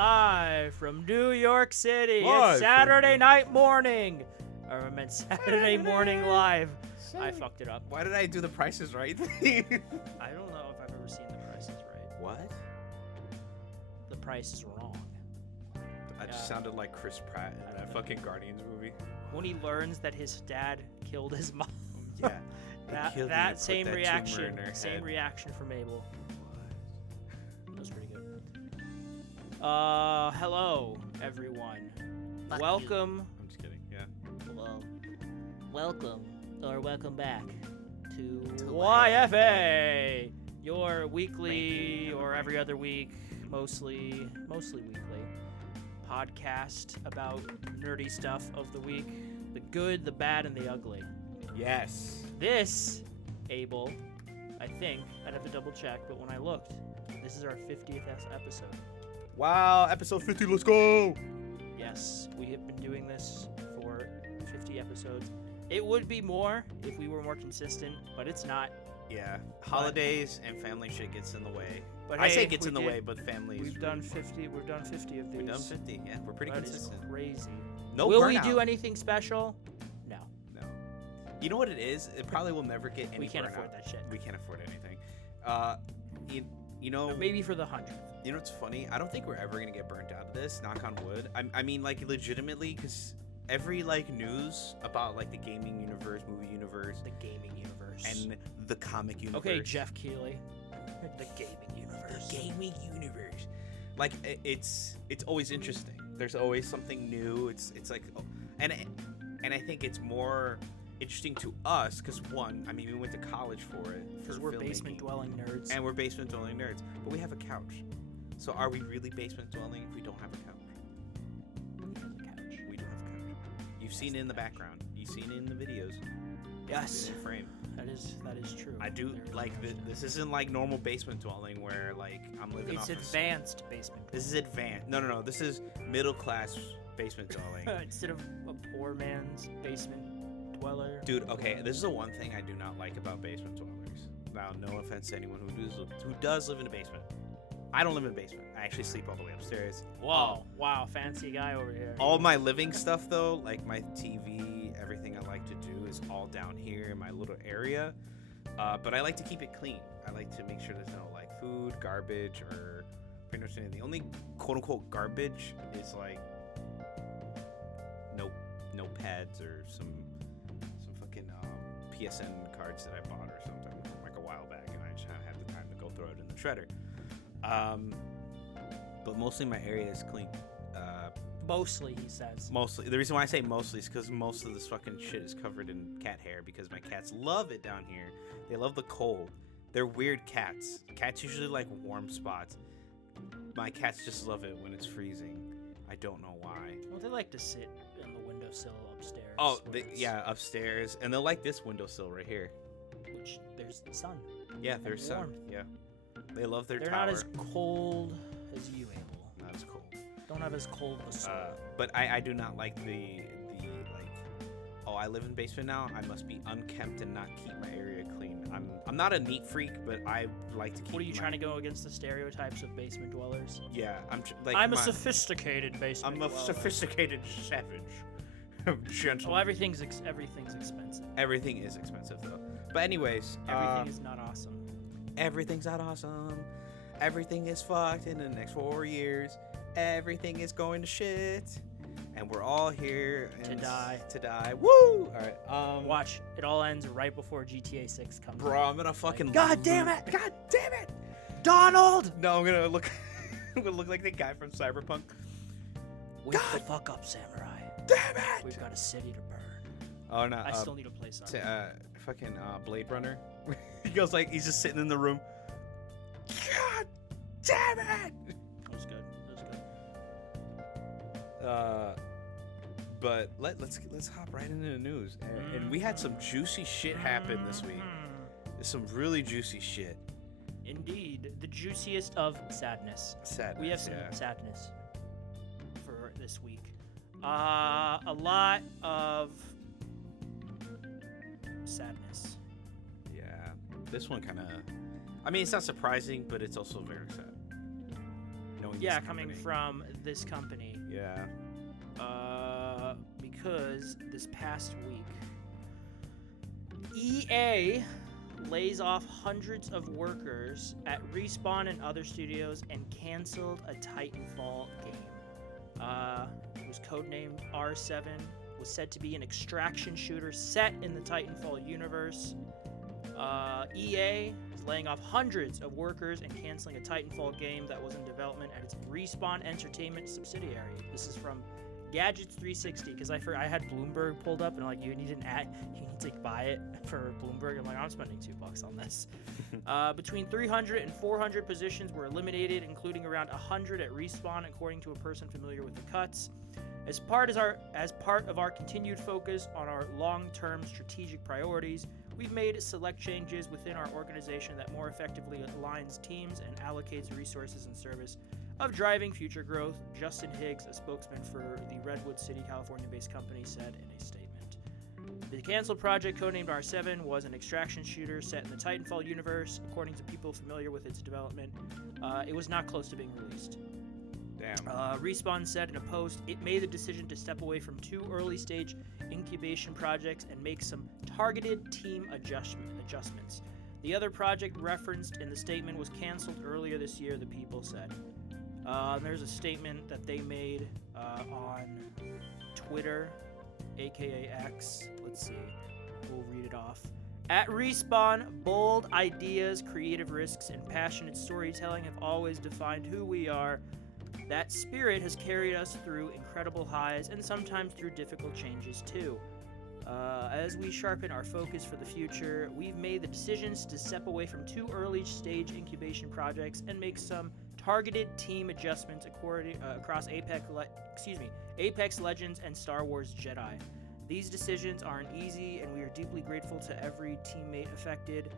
Live from New York City. Live It's Saturday night morning. Or I meant Saturday morning live. I fucked it up. Why did I do the Price is Right thing? I don't know if I've ever seen The Price is Right. What? The Price is Wrong. I just sounded like Chris Pratt in that fucking Guardians movie. When he learns that his dad killed his mom. Yeah. that same reaction. Same reaction from Abel. That was pretty good. Hello, everyone. Welcome. I'm just kidding. Yeah. Well, welcome or welcome back to YFA, your weekly or every other week, mostly weekly podcast about nerdy stuff of the week, the good, the bad, and the ugly. Yes. This, Abel, I think, I'd have to double check, but when I looked, this is our 50th episode. Wow, episode 50, let's go! Yes, we have been doing this for 50 episodes. It would be more if we were more consistent, but it's not. Yeah, holidays and family shit gets in the way. But I hey, say gets in the way, but families. We've done 50 of these. We've done 50, yeah. We're pretty That consistent. is crazy. No Will burnout. we do anything special? No. No. You know what it is? It probably will never get any We can't burnout. afford that shit. We can't afford anything. You know... Maybe for the 100th. You know what's funny? I don't think we're ever gonna get burnt out of this. Knock on wood. I mean, like, legitimately, because every news about the gaming universe, movie universe, The gaming universe. and the comic universe. Okay, Jeff Keighley. The gaming universe. The gaming universe. It's always interesting. There's always something new. It's like, and I think it's more interesting to us because we went to college for it. Because we're basement dwelling nerds. And we're basement dwelling nerds, but we have a couch. So are we really basement dwelling if we don't have a couch? We have a couch. We do have a couch. You've seen it in the background. You've seen it in the videos. Yes. In the frame. That is true. I do this isn't like normal basement dwelling where I'm living It's off advanced basement. This is advanced. No. This is middle class basement dwelling. Instead of a poor man's basement dweller. Dude, okay, this is the one thing I do not like about basement dwellers. Now, no offense to anyone who does live in a basement. I don't live in a basement. I actually sleep all the way upstairs. Whoa, wow, fancy guy over here. All my living stuff, though, like my TV, everything I like to do is all down here in my little area. But I like to keep it clean. I like to make sure there's no food, garbage, or pretty much anything. The only quote-unquote garbage is notepads or some fucking PSN cards that I bought or something a while back, and I just haven't had the time to go throw it in the shredder. But mostly my area is clean. Mostly, he says. Mostly. The reason why I say mostly is because most of this fucking shit is covered in cat hair because my cats love it down here. They love the cold. They're weird cats. Cats usually like warm spots. My cats just love it when it's freezing. I don't know why. Well, they like to sit on the windowsill upstairs. Oh, upstairs. And they'll like this windowsill right here. Which, there's the sun. Yeah, there's sun. Warmth. Yeah. They love their They're tower. not as cold as you, Abel. Not as cold. Don't have as cold of a soul. But I do not like the I live in basement now. I must be unkempt and not keep my area clean. I'm not a neat freak, but I like to keep. What are you trying to go against the stereotypes of basement dwellers? Yeah, I'm a sophisticated basement dweller. Sophisticated savage. Gentle. Well, everything's expensive. Everything is expensive though. But anyways, everything is not awesome. Everything's not awesome. Everything is fucked in the next 4 years. Everything is going to shit. And we're all here to die. Woo! Alright, watch. It all ends right before GTA 6 comes Bro, I'm gonna fucking God damn it! Donald! No, I'm gonna look I'm gonna look like the guy from Cyberpunk. Wake the fuck up, samurai. Damn it! We've got a city to burn. Oh no. I still need to play something. Fucking Blade Runner. He goes he's just sitting in the room. God damn it! That was good. But let's hop right into the news. And we had some juicy shit happen this week. There's some really juicy shit. Indeed, the juiciest of sadness. We have some sadness for this week. A lot of sadness. Yeah, this one kind of. I mean, it's not surprising, but it's also very sad. No knowing Yeah, this coming company. from this company. Yeah. Because this past week, EA lays off hundreds of workers at Respawn and other studios and canceled a Titanfall game. It was codenamed R7, was said to be an extraction shooter set in the Titanfall universe. EA is laying off hundreds of workers and canceling a Titanfall game that was in development at its Respawn Entertainment subsidiary. This is from Gadgets 360, because I had Bloomberg pulled up and like, you need to buy it for Bloomberg. I'm like, I'm spending $2 on this. Between 300 and 400 positions were eliminated, including around 100 at Respawn, according to a person familiar with the cuts. As part of our continued focus on our long-term strategic priorities, we've made select changes within our organization that more effectively aligns teams and allocates resources in service of driving future growth, Justin Higgs, a spokesman for the Redwood City, California-based company, said in a statement. The canceled project, codenamed R7, was an extraction shooter set in the Titanfall universe. According to people familiar with its development, it was not close to being released. Damn. Respawn said in a post, it made the decision to step away from 2 early-stage incubation projects and make some targeted team adjustments. The other project referenced in the statement was canceled earlier this year, the people said. There's a statement that they made on Twitter, aka X. Let's see. We'll read it off. At Respawn, bold ideas, creative risks, and passionate storytelling have always defined who we are. That spirit has carried us through incredible highs and sometimes through difficult changes too. As we sharpen our focus for the future, we've made the decisions to step away from 2 early-stage incubation projects and make some targeted team adjustments across Apex Legends and Star Wars Jedi. These decisions aren't easy, and we are deeply grateful to every teammate affected.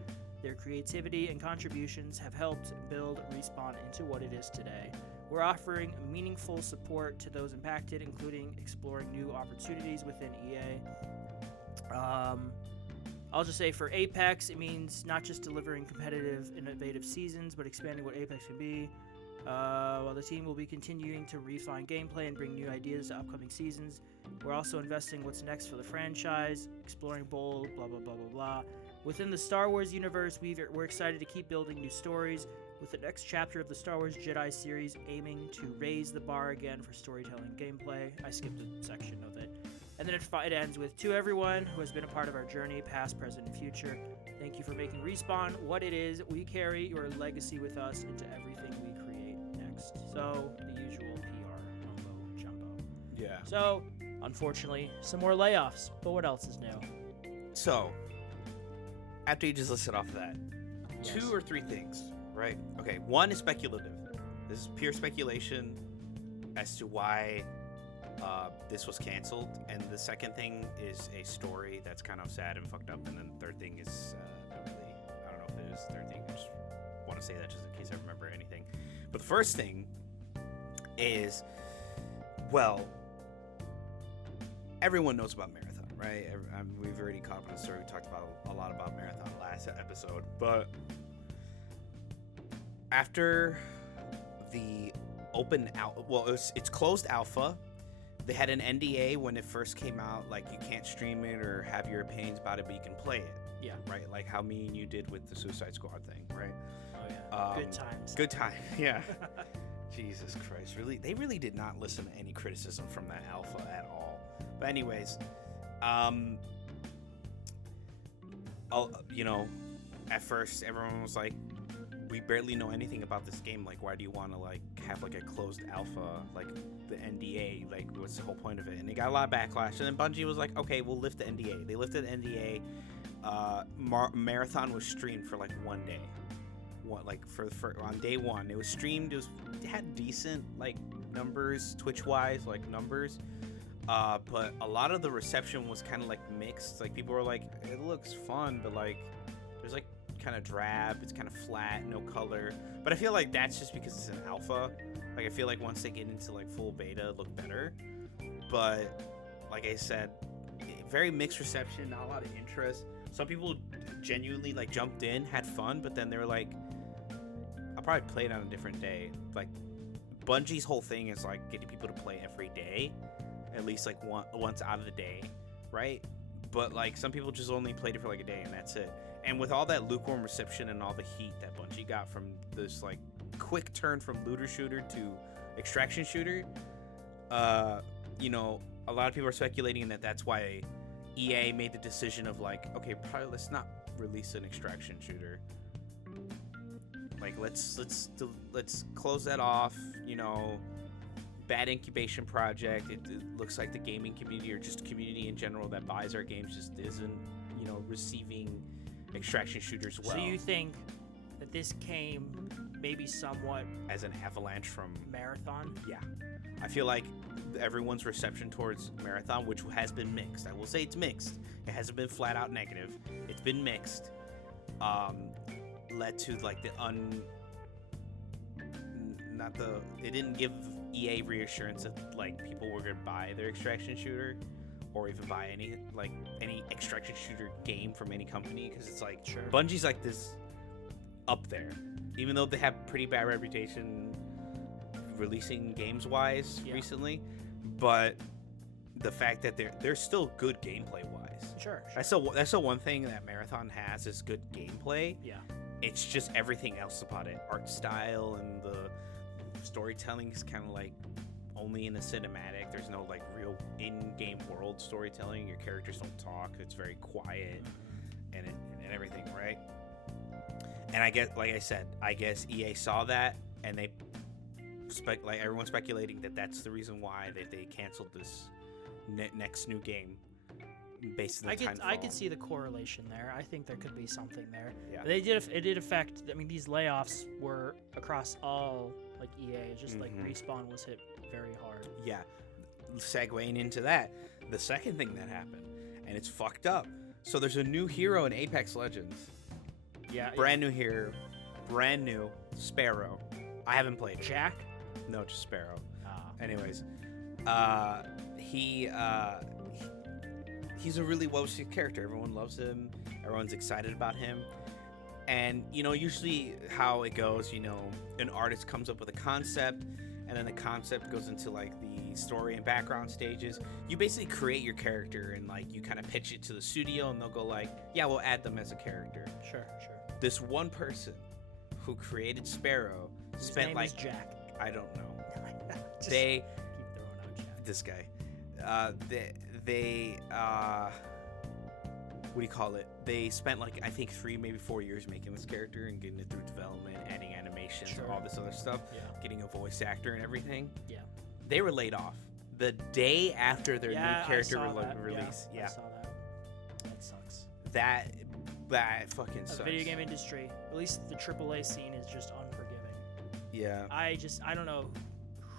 Their creativity and contributions have helped build Respawn into what it is today. We're offering meaningful support to those impacted, including exploring new opportunities within EA. I'll just say for Apex, it means not just delivering competitive, innovative seasons, but expanding what Apex can be. While the team will be continuing to refine gameplay and bring new ideas to upcoming seasons, we're also investing what's next for the franchise, exploring bold, blah, blah, blah, blah, blah. Within the Star Wars universe, we're excited to keep building new stories, with the next chapter of the Star Wars Jedi series aiming to raise the bar again for storytelling and gameplay. I skipped a section of it. And then it ends with, to everyone who has been a part of our journey, past, present, and future, thank you for making Respawn what it is. We carry your legacy with us into everything we create next. So, the usual PR mumbo jumbo. Yeah. So, unfortunately, some more layoffs. But what else is new? So, after you just listed off of that, Yes. 2 or 3 things, right? Okay, one is speculative. This is pure speculation as to why this was canceled, and the second thing is a story that's kind of sad and fucked up, and then the third thing is not really, I don't know if it is the third thing. I just want to say that just in case I remember anything. But the first thing is, well, everyone knows about Marathon, right? We've already caught up on the story. We talked about a lot about Marathon last episode, but after the open out, well, it's closed alpha. They had an NDA when it first came out, like you can't stream it or have your opinions about it, but you can play it. Yeah. Right, like how me and you did with the Suicide Squad thing, right? Oh, yeah. Good times. Good time, yeah. Jesus Christ, really? They really did not listen to any criticism from that alpha at all. But anyways, at first everyone was like, we barely know anything about this game. Like, why do you want to like have like a closed alpha, like the NDA? Like, what's the whole point of it? And they got a lot of backlash. And then Bungie was like, okay, we'll lift the NDA. They lifted the NDA. Marathon was streamed for like one day. On day one, it was streamed. It had decent like numbers, Twitch-wise, like numbers. But a lot of the reception was kind of like mixed. Like people were like, it looks fun, but like there's like kind of drab, it's kind of flat, no color. But I feel like that's just because it's an alpha. Like I feel like once they get into like full beta, it'll look better. But like I said, very mixed reception, not a lot of interest. Some people genuinely like jumped in, had fun, but then they were like, I'll probably play it on a different day. Like Bungie's whole thing is like getting people to play every day, at least like once out of the day, right? But like some people just only played it for like a day and that's it. And with all that lukewarm reception and all the heat that Bungie got from this like quick turn from looter shooter to extraction shooter, you know, a lot of people are speculating that that's why EA made the decision of like, okay, probably let's not release an extraction shooter. Like let's close that off. You know, bad incubation project. It looks like the gaming community or just community in general that buys our games just isn't, you know, receiving extraction shooters well. So you think that this came maybe somewhat as an avalanche from Marathon? Yeah, I feel like everyone's reception towards Marathon, which has been mixed. I will say it's mixed. It hasn't been flat out negative. It's been mixed. Led to like it didn't give EA reassurance that like people were gonna buy their extraction shooter or even buy any extraction shooter game from any company, because it's like Sure. Bungie's like this up there, even though they have pretty bad reputation releasing games wise Yeah. recently, but the fact that they're still good gameplay wise. Sure. That's the one thing that Marathon has is good gameplay. Yeah. It's just everything else about it. Art style and the storytelling is kind of like only in the cinematic. There's no like real in-game world storytelling. Your characters don't talk. It's very quiet and everything, right? And I guess EA saw that and they like everyone's speculating that that's the reason why they canceled this next new game. Based on the I could see the correlation there. I think there could be something there. Yeah. It did affect. I mean, these layoffs were across all like EA. It's just like Respawn was hit very hard. Yeah. Segueing into that, the second thing that happened, and it's fucked up. So there's a new hero in Apex Legends. Yeah. Brand new hero, brand new Sparrow. I haven't played it. Jack. No, just Sparrow. Ah. Anyways, he's a really well-received character. Everyone loves him. Everyone's excited about him. And, you know, usually how it goes, you know, an artist comes up with a concept, and then the concept goes into, like, the story and background stages. You basically create your character, and, like, you kind of pitch it to the studio, and they'll go, like, yeah, we'll add them as a character. Sure. This one person who created Sparrow His spent, name like... is Jack. I don't know. Just They... keep throwing out Jack. This guy. What do you call it? They spent like I think 3 maybe 4 years making this character and getting it through development, adding animations, Sure. all this other stuff, Yeah. getting a voice actor and everything. Yeah. They were laid off the day after their new character I saw that. release. I saw that. That sucks. That fucking sucks. The video game industry, at least the AAA scene, is just unforgiving. Yeah. I don't know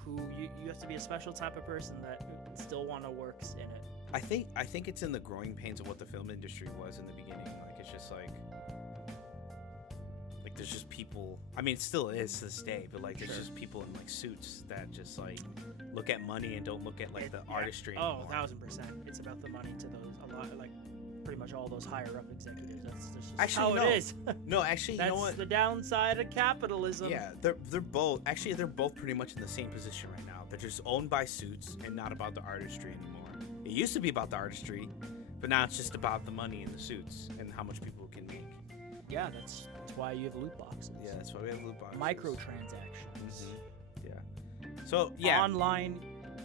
who you have to be a special type of person that still want to work in it. I think it's in the growing pains of what the film industry was in the beginning. Like it's just like there's just people. I mean, it still is to this day, but like there's just people in like suits that just like look at money and don't look at like the artistry. Oh, anymore. 1000%. It's about the money to those a lot, like pretty much all those higher up executives. That's just Actually, how no. it is. No, actually, That's you know what? the downside of capitalism. Yeah, they're both pretty much in the same position right now. They're just owned by suits and not about the artistry anymore. It used to be about the artistry, but now it's just about the money in the suits and how much people can make. Yeah, that's why you have loot boxes. Yeah, that's why we have loot boxes. Microtransactions. Yeah. So yeah, Online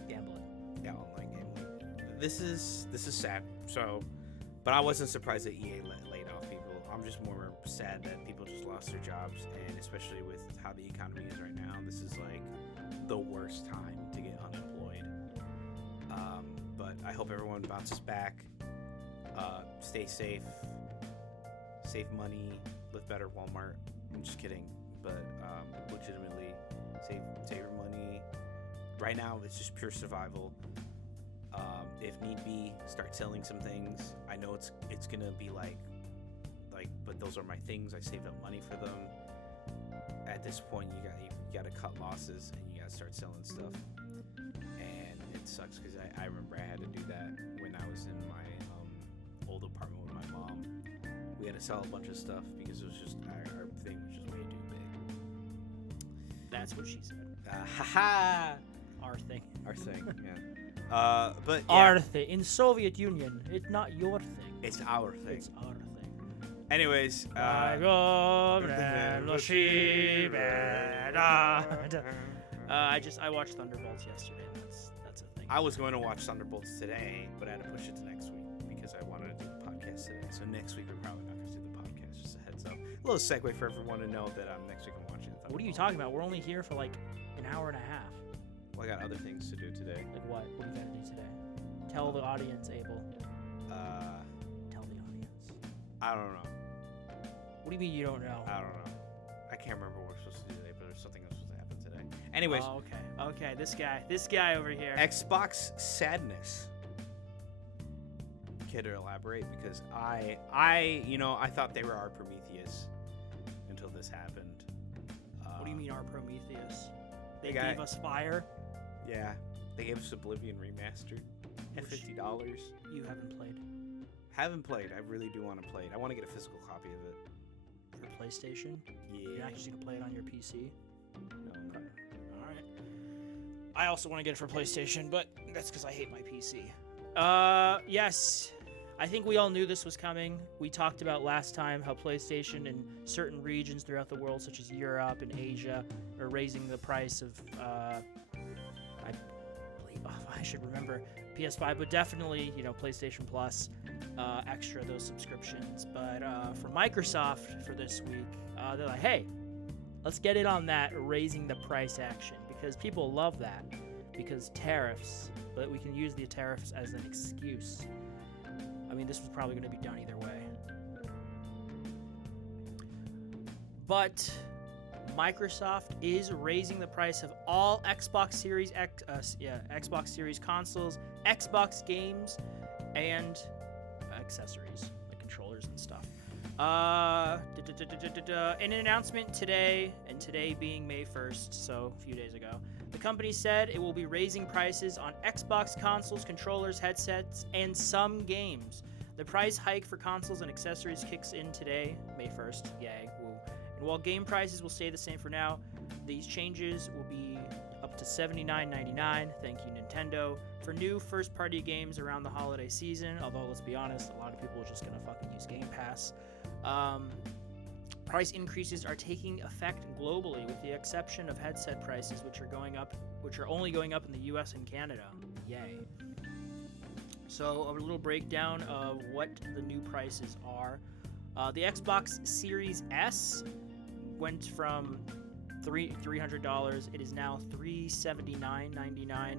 gambling. yeah, online gambling. This is sad. So, but I wasn't surprised that EA laid off people. I'm just more sad that people just lost their jobs, and especially with how the economy is right now, this is like the worst time to get unemployed. But I hope everyone bounces back. Stay safe. Save money. Live better, Walmart. I'm just kidding, but legitimately, save your money. Right now, it's just pure survival. If need be, start selling some things. I know it's gonna be like, but those are my things. I saved up money for them. At this point, you gotta cut losses and you gotta start selling stuff. And it sucks because I remember I had to do that when I was in my old apartment with my mom. We had to sell a bunch of stuff because it was just our thing was just way too big. That's what she said. Haha. Our thing. Our thing. Yeah. But yeah, Our thing. In Soviet Union, it's not your thing. it's our thing. It's our thing. Anyways, I watched Thunderbolts yesterday. And that's a thing. I was going to watch Thunderbolts today, but I had to push it to next week because I wanted to do the podcast today. So next week we're probably not going to do the podcast. Just a heads up. A little segue for everyone to know that next week I'm watching. What are you talking about? We're only here for like an hour and a half. Well, I got other things to do today. Like what? What are you gonna do today? Tell the audience, Abel. Tell the audience. I don't know. What do you mean you don't know? I don't know. I can't remember what we're supposed to do today, but there's something that's supposed to happen today. Anyways. Oh, okay. This guy over here. Xbox sadness. Care to elaborate? Because I thought they were our Prometheus until this happened. What do you mean our Prometheus? They got- gave us fire. Yeah, they gave us Oblivion remastered at Which- $50. You haven't played Haven't played. I really do want to play it. I want to get a physical copy of it. for PlayStation. You're Yeah. not just gonna play it on your PC. No. All right. I also want to get it for PlayStation, but that's because I hate my PC. Yes. I think we all knew this was coming. We talked about last time how PlayStation in certain regions throughout the world, such as Europe and Asia, are raising the price of, I believe, I should remember, PS5, but definitely, PlayStation Plus, extra those subscriptions. But for Microsoft for this week, they're like, hey, let's get it on that raising the price action, because people love that, because tariffs, but we can use the tariffs as an excuse. I mean, this was probably going to be done either way. But Microsoft is raising the price of all Xbox Series Xbox Series consoles, Xbox games, and accessories like controllers and stuff. In an announcement today, and today being May 1st, so a few days ago, the company said it will be raising prices on Xbox consoles, controllers, headsets, and some games. The price hike for consoles and accessories kicks in today, May 1st. Yay. Woo. And while game prices will stay the same for now, these changes will be up to $79.99, thank you Nintendo, for new first-party games around the holiday season. Although, let's be honest, a lot of people are just going to fucking use Game Pass. Price increases are taking effect globally, with the exception of headset prices, which are only going up in the US and Canada. Yay. So a little breakdown of what the new prices are. The Xbox Series S went from $300. It is now $379.99.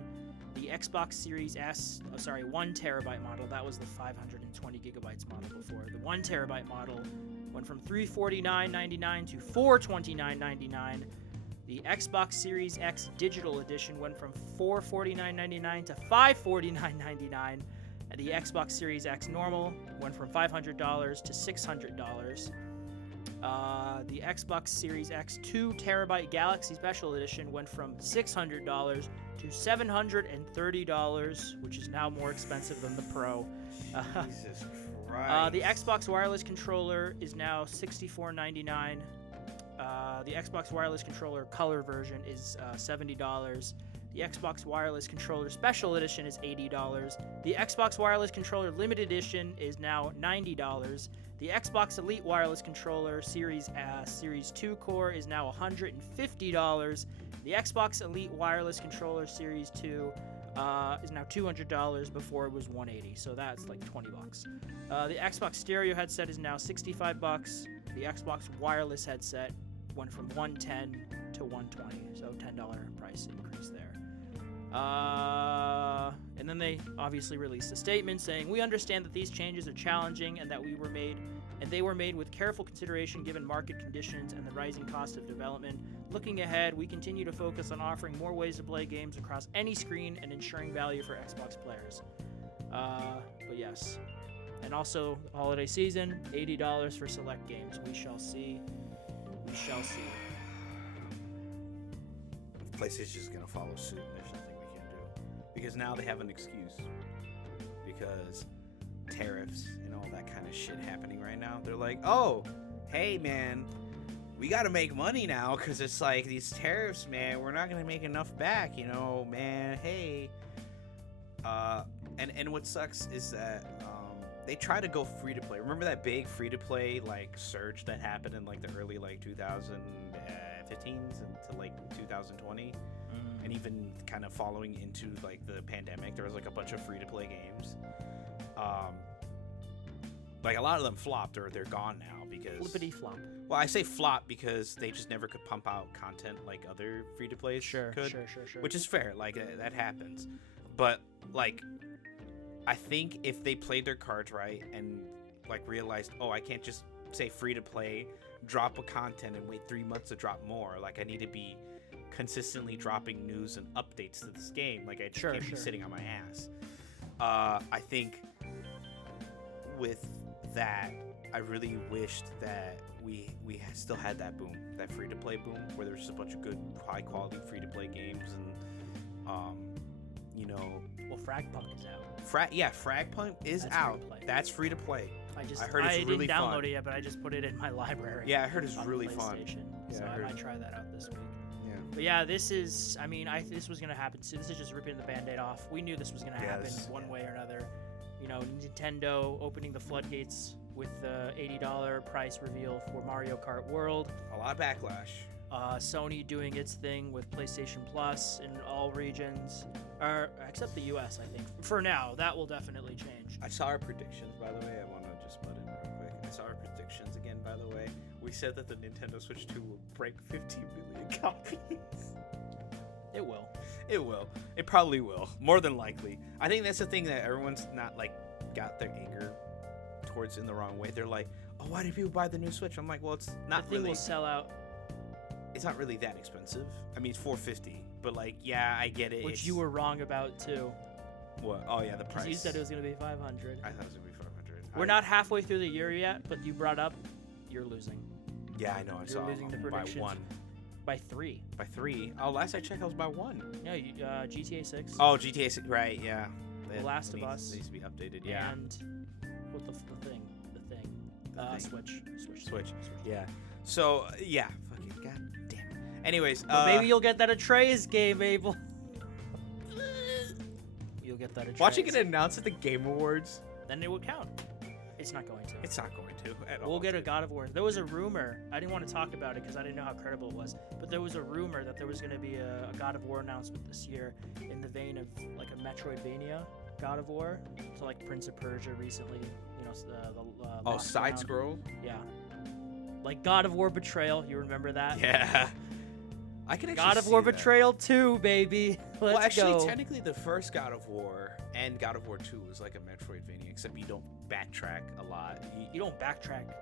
The Xbox Series S, 1 terabyte model, that was the 520 gigabytes model before. The 1 terabyte model went from $349.99 to $429.99. The Xbox Series X Digital Edition went from $449.99 to $549.99. And the Xbox Series X Normal went from $500 to $600. The Xbox Series X 2 terabyte Galaxy Special Edition went from $600 to $730, which is now more expensive than the Pro. Jesus Christ. The Xbox Wireless Controller is now $64.99. The Xbox Wireless Controller Color version is $70. The Xbox Wireless Controller Special Edition is $80. The Xbox Wireless Controller Limited Edition is now $90. The Xbox Elite Wireless Controller Series 2 Core is now $150. The Xbox Elite Wireless Controller Series 2 is now $200. Before it was $180, so that's like $20. The Xbox Stereo headset is now $65. The Xbox Wireless headset went from $110 to $120, so $10 price increase there. And then they obviously released a statement saying, "We understand that these changes are challenging and that they were made with careful consideration given market conditions and the rising cost of development. Looking ahead, we continue to focus on offering more ways to play games across any screen and ensuring value for Xbox players." But yes. And also, holiday season, $80 for select games. We shall see. We shall see. PlayStation's gonna follow suit. There's nothing we can do because now they have an excuse because tariffs and all that kind of shit happening right now. They're like, "Oh, hey man, we got to make money now because it's like these tariffs, man. We're not gonna make enough back, man. Hey, and what sucks is that they try to go free to play. Remember that big free to play like surge that happened in like the early like 2015s to like 2020, and even kind of following into like the pandemic, there was like a bunch of free to play games. Like a lot of them flopped or they're gone now because Flippity flop. Well, I say flop because they just never could pump out content like other free to plays could. Sure. Which is fair, like that happens. But like, I think if they played their cards right and like realized, oh, I can't just say free to play, drop a content and wait 3 months to drop more. Like I need to be consistently dropping news and updates to this game. Like I just can't be sitting on my ass. I think with that, I really wished that we still had that boom, that free to play boom, where there's just a bunch of good, high quality free to play games, and Well, Fragpunk is out. Fragpunk is out. That's free to play. I heard it's really didn't download fun. it yet, but I just put it in my library. Yeah, I heard it's on really PlayStation, fun. So Yeah, I might try that out this week. Yeah. But yeah, this is. I mean, this was gonna happen. So this is just ripping the Band-Aid off. We knew this was gonna happen one way or another. Nintendo opening the floodgates with the $80 price reveal for Mario Kart World. A lot of backlash. Sony doing its thing with PlayStation Plus in all regions, except the US, I think. For now, that will definitely change. I saw our predictions, by the way. I want to just butt in real quick. I saw our predictions again, by the way. We said that the Nintendo Switch 2 will break 15 million copies. It will. It will. It probably will. More than likely. I think that's the thing that everyone's not, like, got their anger towards in the wrong way. They're like, oh, why do people buy the new Switch? I'm like, well, it's not The thing really... will sell out. It's not really that expensive. I mean, it's $450. But, like, yeah, I get it. Which you were wrong about, too. What? Oh, yeah, the price. You said it was going to be $500. I thought it was going to be $500. We're not halfway through the year yet, but you brought up you're losing. Yeah, I know. I saw losing the by predictions. 1. By 3. By 3? Oh, last I checked, I was by 1. No, GTA 6. Oh, GTA 6. Right, yeah. The Last of Us. Needs to be updated, yeah. And what the thing. Switch. Yeah. So, yeah. Fucking god damn it. Anyways, Well, maybe you'll get that Atreus game, Abel. You'll get that Atreus. Watching it announced at the Game Awards. Then it would count. It's not going to. It's not going to at all. We'll get a God of War. There was a rumor. I didn't want to talk about it because I didn't know how credible it was. But there was a rumor that there was going to be a God of War announcement this year in the vein of like a Metroidvania God of War. So like Prince of Persia recently, side scroll? Yeah. Like God of War Betrayal. You remember that? Yeah. I can actually God of see War that. Betrayal 2, baby. Let's well, actually, go. technically, the first God of War and God of War 2 was like a Metroidvania, except you don't backtrack a lot. You don't backtrack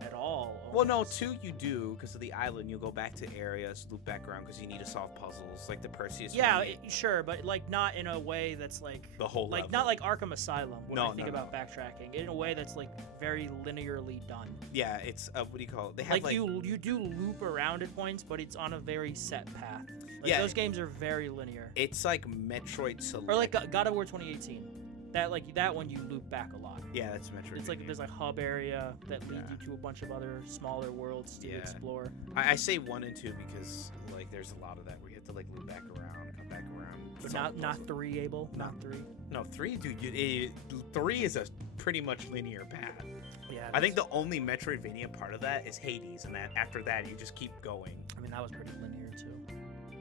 at all. Well, no, 2 you do because of the island. You'll go back to areas, loop back around because you need to solve puzzles, like the Perseus. Yeah, sure, but like not in a way that's like the whole like level. not like Arkham Asylum when No, I think about backtracking. In a way that's like very linearly done. Yeah, it's what do you call it? They have like you do loop around at points, but it's on a very set path. Like, yeah, those games are very linear. It's like Metroid Select. Or like God of War 2018. That one you loop back a lot. Yeah, that's Metroid. It's like there's a hub area that leads you to a bunch of other smaller worlds to explore. I say 1 and 2 because like there's a lot of that where you have to like loop back around, come back around. But not 3, Abel. Not 3. No, 3, dude. 3 is a pretty much linear path. Yeah. I think the only Metroidvania part of that is Hades, and that after that you just keep going. I mean that was pretty linear too.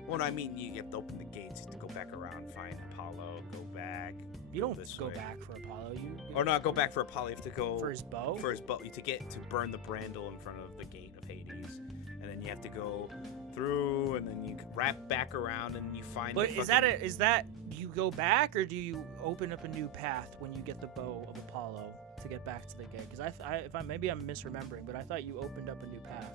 Well, no, I mean you have to open the gates to go back around, find Apollo, go back. You don't this go way. back for Apollo. Or not go back for Apollo. You have to go for his bow. For his bow, to burn the brandle in front of the gate of Hades, and then you have to go through, and then you wrap back around, and you find. But is that do you go back, or do you open up a new path when you get the bow of Apollo to get back to the gate? Because maybe I'm misremembering, but I thought you opened up a new path.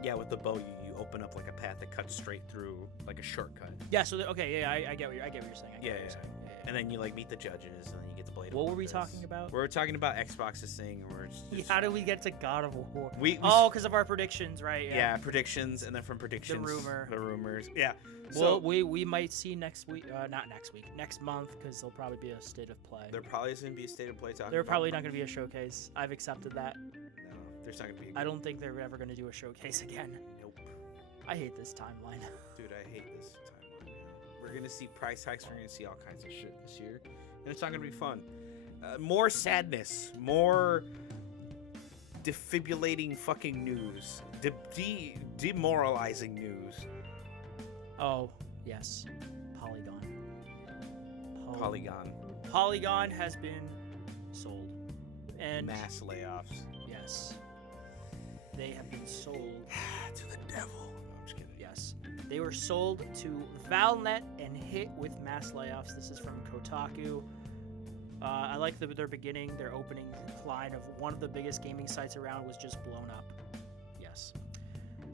Yeah, with the bow, you open up like a path that cuts straight through, like a shortcut. Yeah. So I get what you're saying. Yeah. And then you like meet the judges, and then you get the blade. What were we talking about? We're talking about Xbox's thing, and we're just... How do we get to God of War? Because of our predictions, right? Yeah, predictions, and then from predictions, the rumors. Yeah. Well, we might see next week, not next week, next month, because there'll probably be a state of play. There probably is going to be a state of play talking. There's probably not going to be a showcase. I've accepted that. No, There's not gonna be. I don't think they're ever going to do a showcase again. Nope. I hate this timeline. Dude, I hate this timeline. We're gonna see price hikes. We're gonna see all kinds of shit this year, and it's not gonna be fun. More sadness, more defibrillating fucking news, demoralizing news. Oh, yes. Polygon. Polygon. Polygon has been sold. And Mass layoffs. yes. They have been sold. To the devil. No, I'm just kidding. Yes. They were sold to Valnet and hit with mass layoffs. This is from Kotaku. I like their beginning. Their opening line of one of the biggest gaming sites around was just blown up. Yes.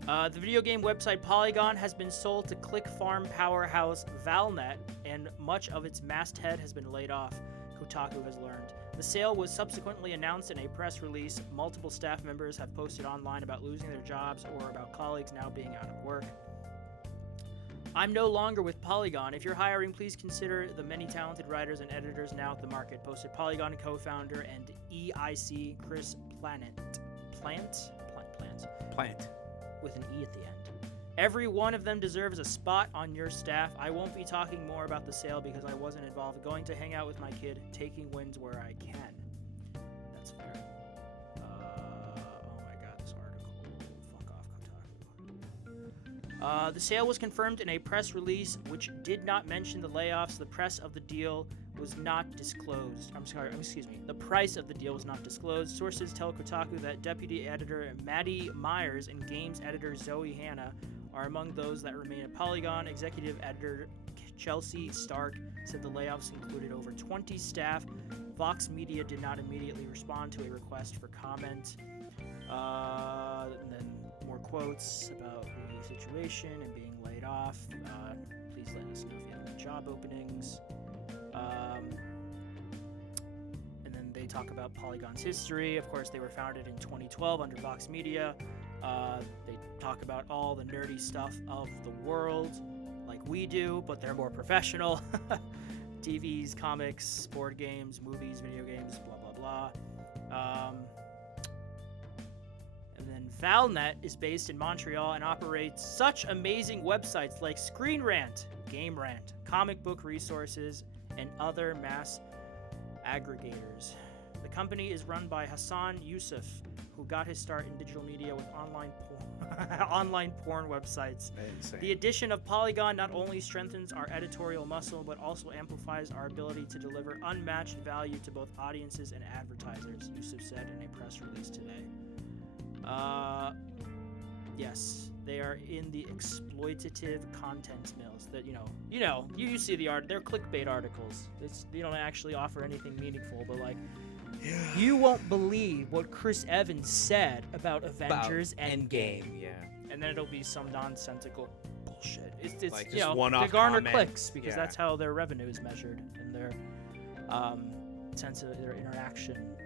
The video game website Polygon has been sold to click farm powerhouse Valnet, and much of its masthead has been laid off, Kotaku has learned. The sale was subsequently announced in a press release. Multiple staff members have posted online about losing their jobs or about colleagues now being out of work. I'm no longer with Polygon. If you're hiring, please consider the many talented writers and editors now at the market, posted Polygon co-founder and EIC Chris Plant, with an E at the end. Every one of them deserves a spot on your staff. I won't be talking more about the sale because I wasn't involved. Going to hang out with my kid, taking wins where I can. That's fair. Oh my god, this article. Fuck off, Kotaku. The sale was confirmed in a press release which did not mention the layoffs. The price of the deal was not disclosed. The price of the deal was not disclosed. Sources tell Kotaku that deputy editor Maddie Myers and games editor Zoe Hanna are among those that remain at Polygon. Executive editor Chelsea Stark said the layoffs included over 20 staff. Vox Media did not immediately respond to a request for comment. And then more quotes about the situation and being laid off. Please let us know if you have any job openings. And then they talk about Polygon's history. Of course, they were founded in 2012 under Vox Media. They talk about all the nerdy stuff of the world, like we do, but they're more professional. TVs, comics, board games, movies, video games, blah, blah, blah. And then Valnet is based in Montreal and operates such amazing websites like Screen Rant, Game Rant, Comic Book Resources, and other mass aggregators. The company is run by Hassan Youssef, who got his start in digital media with online porn websites. Insane. The addition of Polygon not only strengthens our editorial muscle, but also amplifies our ability to deliver unmatched value to both audiences and advertisers, Youssef said in a press release today. Yes, they are in the exploitative content mills that, you see the art. They're clickbait articles. They don't actually offer anything meaningful, but you won't believe what Chris Evans said about Avengers Endgame. Yeah. And then it'll be some nonsensical bullshit. It's Like just one-off they garner comment. clicks because Yeah. that's how their revenue is measured and their sense of their interaction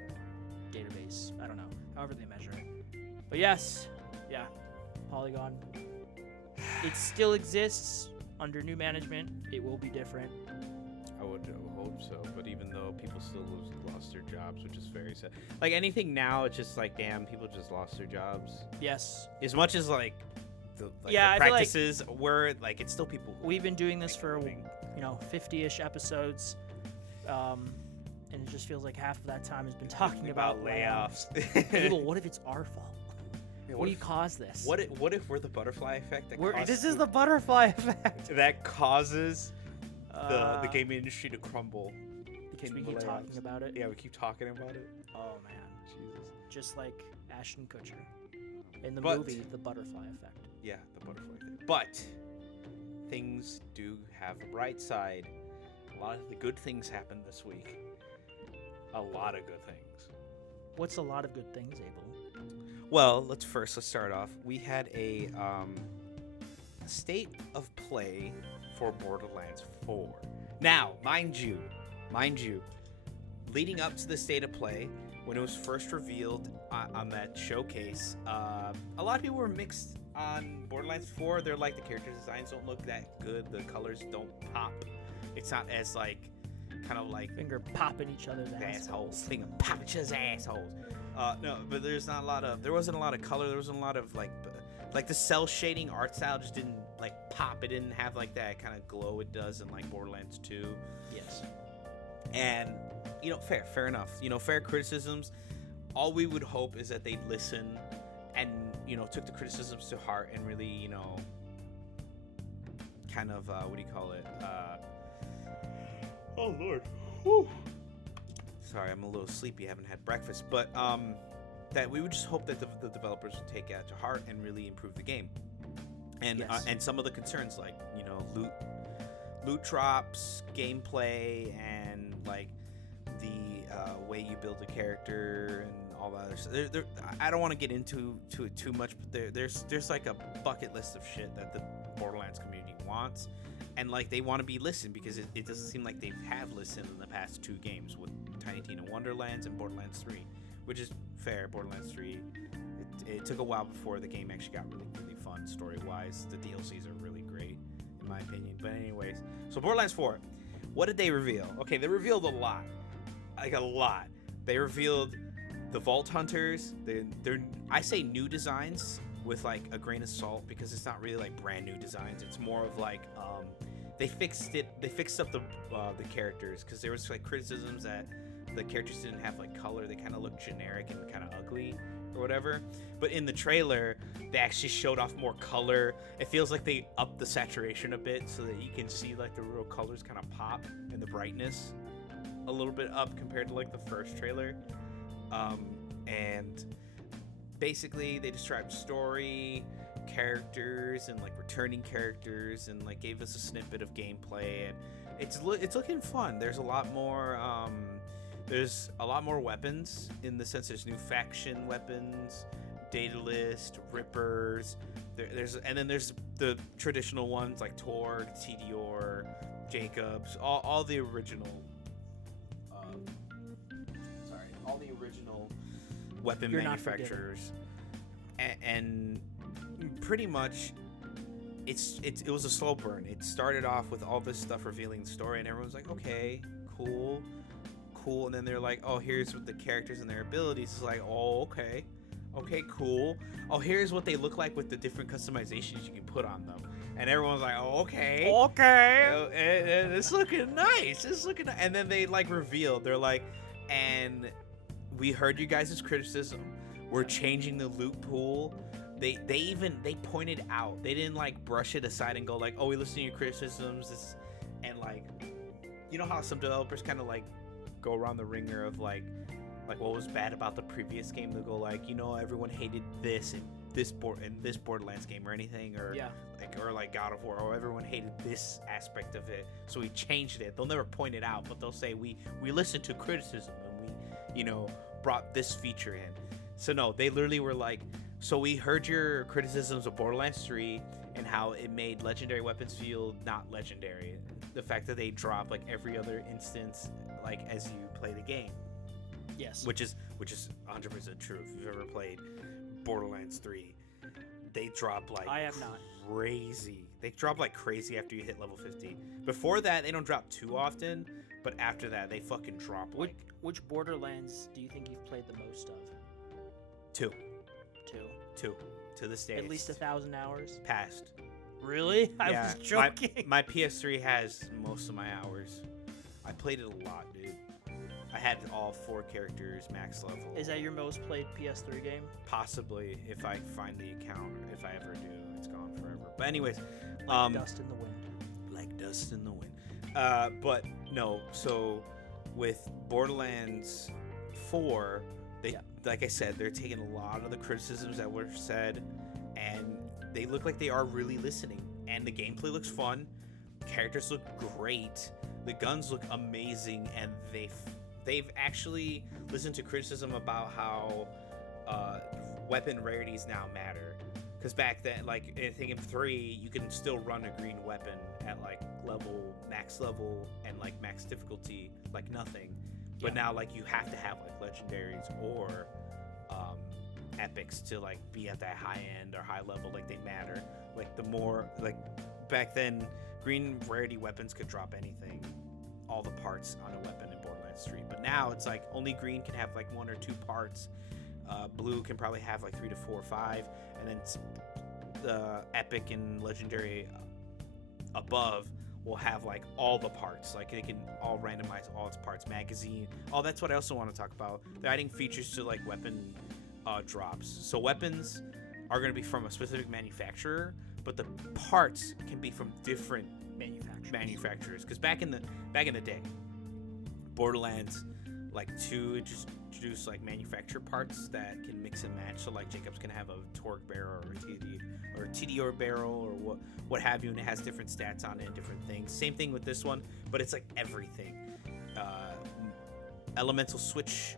database. I don't know. However they measure it. But yes, yeah, Polygon. It still exists under new management. It will be different. I would hope so, but even though people still lost their jobs, which is very sad. Like anything now, it's just like, damn, people just lost their jobs. Yes. As much as the I feel practices were it's still people. We've been doing this for moving. 50-ish episodes, and it just feels like half of that time has been talking about layoffs. Abel, what if it's our fault? Yeah, What do you cause this? What if we're the butterfly effect? This is the butterfly effect. that causes the gaming industry to crumble. Because we keep talking about it. Yeah, we keep talking about it. Oh man, Jesus. just like Ashton Kutcher in the But- movie The Butterfly Effect. Yeah, the butterfly thing. But things do have a bright side. A lot of the good things happened this week. A lot of good things. What's a lot of good things, Abel? Well, let's start off. We had a state of play for Borderlands 4. Now, mind you, leading up to the state of play, when it was first revealed on that showcase, a lot of people were mixed on Borderlands 4. They're like, the character designs don't look that good, the colors don't pop. It's not as kind of like Finger popping each other's assholes. assholes. Finger popping each other's assholes. No, but there wasn't a lot of color. There wasn't a lot of like the cell shading art style just didn't like pop. It didn't have like that kind of glow it does in like Borderlands 2. Yes. And fair enough. Fair criticisms. All we would hope is that they'd listen and took the criticisms to heart and really kind of what do you call it? Oh Lord. Whew. Sorry, I'm a little sleepy. I haven't had breakfast, but that we would just hope that the developers would take it to heart and really improve the game. And Yes. And some of the concerns like loot drops, gameplay, and like the way you build a character and all that other stuff. I don't want to get into it too much, but there's like a bucket list of shit that the Borderlands community wants, and like they want to be listened because it doesn't seem like they have listened in the past 2 games with Tiny Tina Wonderlands and Borderlands 3, which is fair. Borderlands 3, it took a while before the game actually got really fun story-wise. The DLCs are really great in my opinion. But anyways, so Borderlands 4, what did they reveal? Okay, they revealed a lot. Like a lot. They revealed the Vault Hunters. They're I say new designs with like a grain of salt because it's not really like brand new designs. It's more of like they fixed up the characters because there was like criticisms that the characters didn't have like color. They kind of looked generic and kind of ugly or whatever. But in the trailer, they actually showed off more color. It feels like they upped the saturation a bit so that you can see like the real colors kind of pop and the brightness a little bit up compared to like the first trailer. And basically they described story, characters, and like returning characters, and like gave us a snippet of gameplay, and it's looking fun. There's a lot more weapons in the sense there's new faction weapons, data list, rippers. There's the traditional ones like Torg, Tediore, Jacobs, all the original weapon You're not manufacturers, and pretty much it was a slow burn. It started off with all this stuff revealing the story, and everyone's like, okay, cool, and then they're like, oh, here's what the characters and their abilities. It's like, oh, okay, cool. Oh, here's what they look like with the different customizations you can put on them, and everyone's like, oh, okay, and it's looking nice. And then they like revealed, they're like, and we heard you guys' criticism. We're changing the loot pool. They pointed out. They didn't like brush it aside and go like, oh, we listen to your criticisms. And like, you know how some developers kind of like go around the ringer of like what was bad about the previous game. They'll go like, everyone hated this and this Borderlands game or anything, or Yeah. like God of War, or everyone hated this aspect of it, so we changed it. They'll never point it out, but they'll say we listened to criticism and we brought this feature in. So no, they literally were like, so we heard your criticisms of Borderlands 3 and how it made legendary weapons feel not legendary. The fact that they drop like every other instance like as you play the game. Yes. Which is 100% true. If you've ever played Borderlands 3, they drop like I have not. crazy. They drop like crazy after you hit level 50. Before that, they don't drop too often, but after that, they fucking drop like Which Borderlands do you think you've played the most of? 2. 2. To this day. At least 1,000 hours? Past. Really? I Yeah, was joking. My PS3 has most of my hours. I played it a lot, dude. I had all 4 characters max level. Is that your most played PS3 game? Possibly, if I find the account, or if I ever do. It's gone forever. But anyways, Like dust in the wind. like dust in the wind. But no, so with Borderlands 4, they like I said, they're taking a lot of the criticisms that were said, and they look like they are really listening. And the gameplay looks fun, characters look great, the guns look amazing, and they've actually listened to criticism about how weapon rarities now matter. Because back then, like I think in 3, you can still run a green weapon at like max level and like max difficulty, like nothing. But now like you have to have like legendaries or epics to like be at that high end or high level. Like they matter. Like the more like back then, green rarity weapons could drop anything, all the parts on a weapon in Borderlands 3. But now it's like only green can have like 1 or 2 parts. Blue can probably have like 3 to 4 or 5, and then the epic and legendary above will have like all the parts. Like they can all randomize all its parts. Magazine. Oh, that's what I also want to talk about. They're adding features to like weapon drops. So weapons are going to be from a specific manufacturer, but the parts can be from different manufacturers. Because back in the day, Borderlands like 2 just introduced like manufacturer parts that can mix and match. So like Jacobs can have a torque barrel or a TDR barrel or what have you, and it has different stats on it and different things. Same thing with this one, but it's like everything. Elemental switch,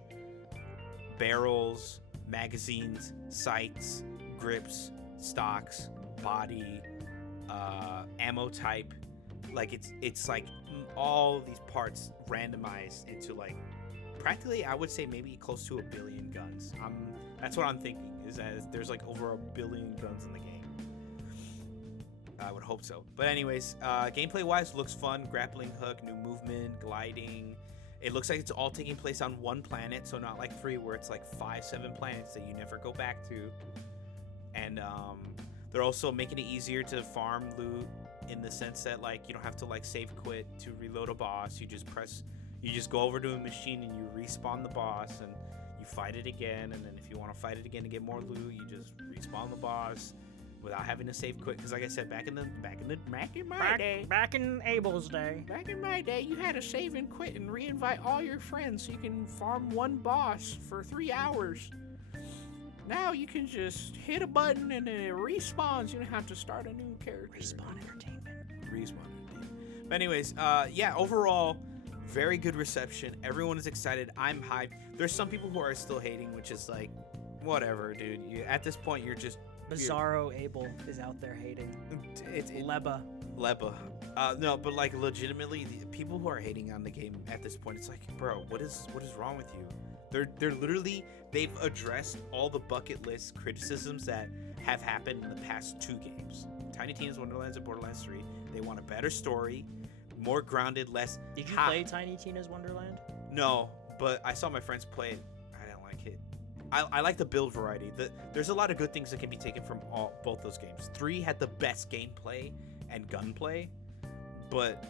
barrels, magazines, sights, grips, stocks, body, ammo type. Like it's like all these parts randomized into like practically, I would say maybe close to 1 billion guns. That's what I'm thinking, is that there's like over 1 billion guns in the game. I would hope so. But anyways, gameplay wise, looks fun. Grappling hook, new movement, gliding. It looks like it's all taking place on one planet, so not like 3 where it's like 5-7 planets that you never go back to. And they're also making it easier to farm loot in the sense that like you don't have to like save quit to reload a boss. You just go over to a machine and you respawn the boss and you fight it again, and then if you want to fight it again to get more loot, you just respawn the boss without having to save quit. Because like I said, back in Abel's day, you had to save and quit and reinvite all your friends so you can farm one boss for 3 hours. Now you can just hit a button and then it respawns. You don't have to start a new character. Respawn entertainment. But anyways, yeah, overall, very good reception. Everyone is excited. I'm hyped. There's some people who are still hating, which is like, whatever, dude. At this point, you're just... Bizarro Abel is out there hating. Leba. No, but like legitimately, the people who are hating on the game at this point, it's like, bro, what is wrong with you? They're literally, they've addressed all the bucket list criticisms that have happened in the past 2 games. Tiny Tina's Wonderlands and Borderlands 3. They want a better story, more grounded, less... Did you play Tiny Tina's Wonderland? No, but I saw my friends play it. I didn't like it. I like the build variety. There's a lot of good things that can be taken from both those games. 3 had the best gameplay and gunplay, but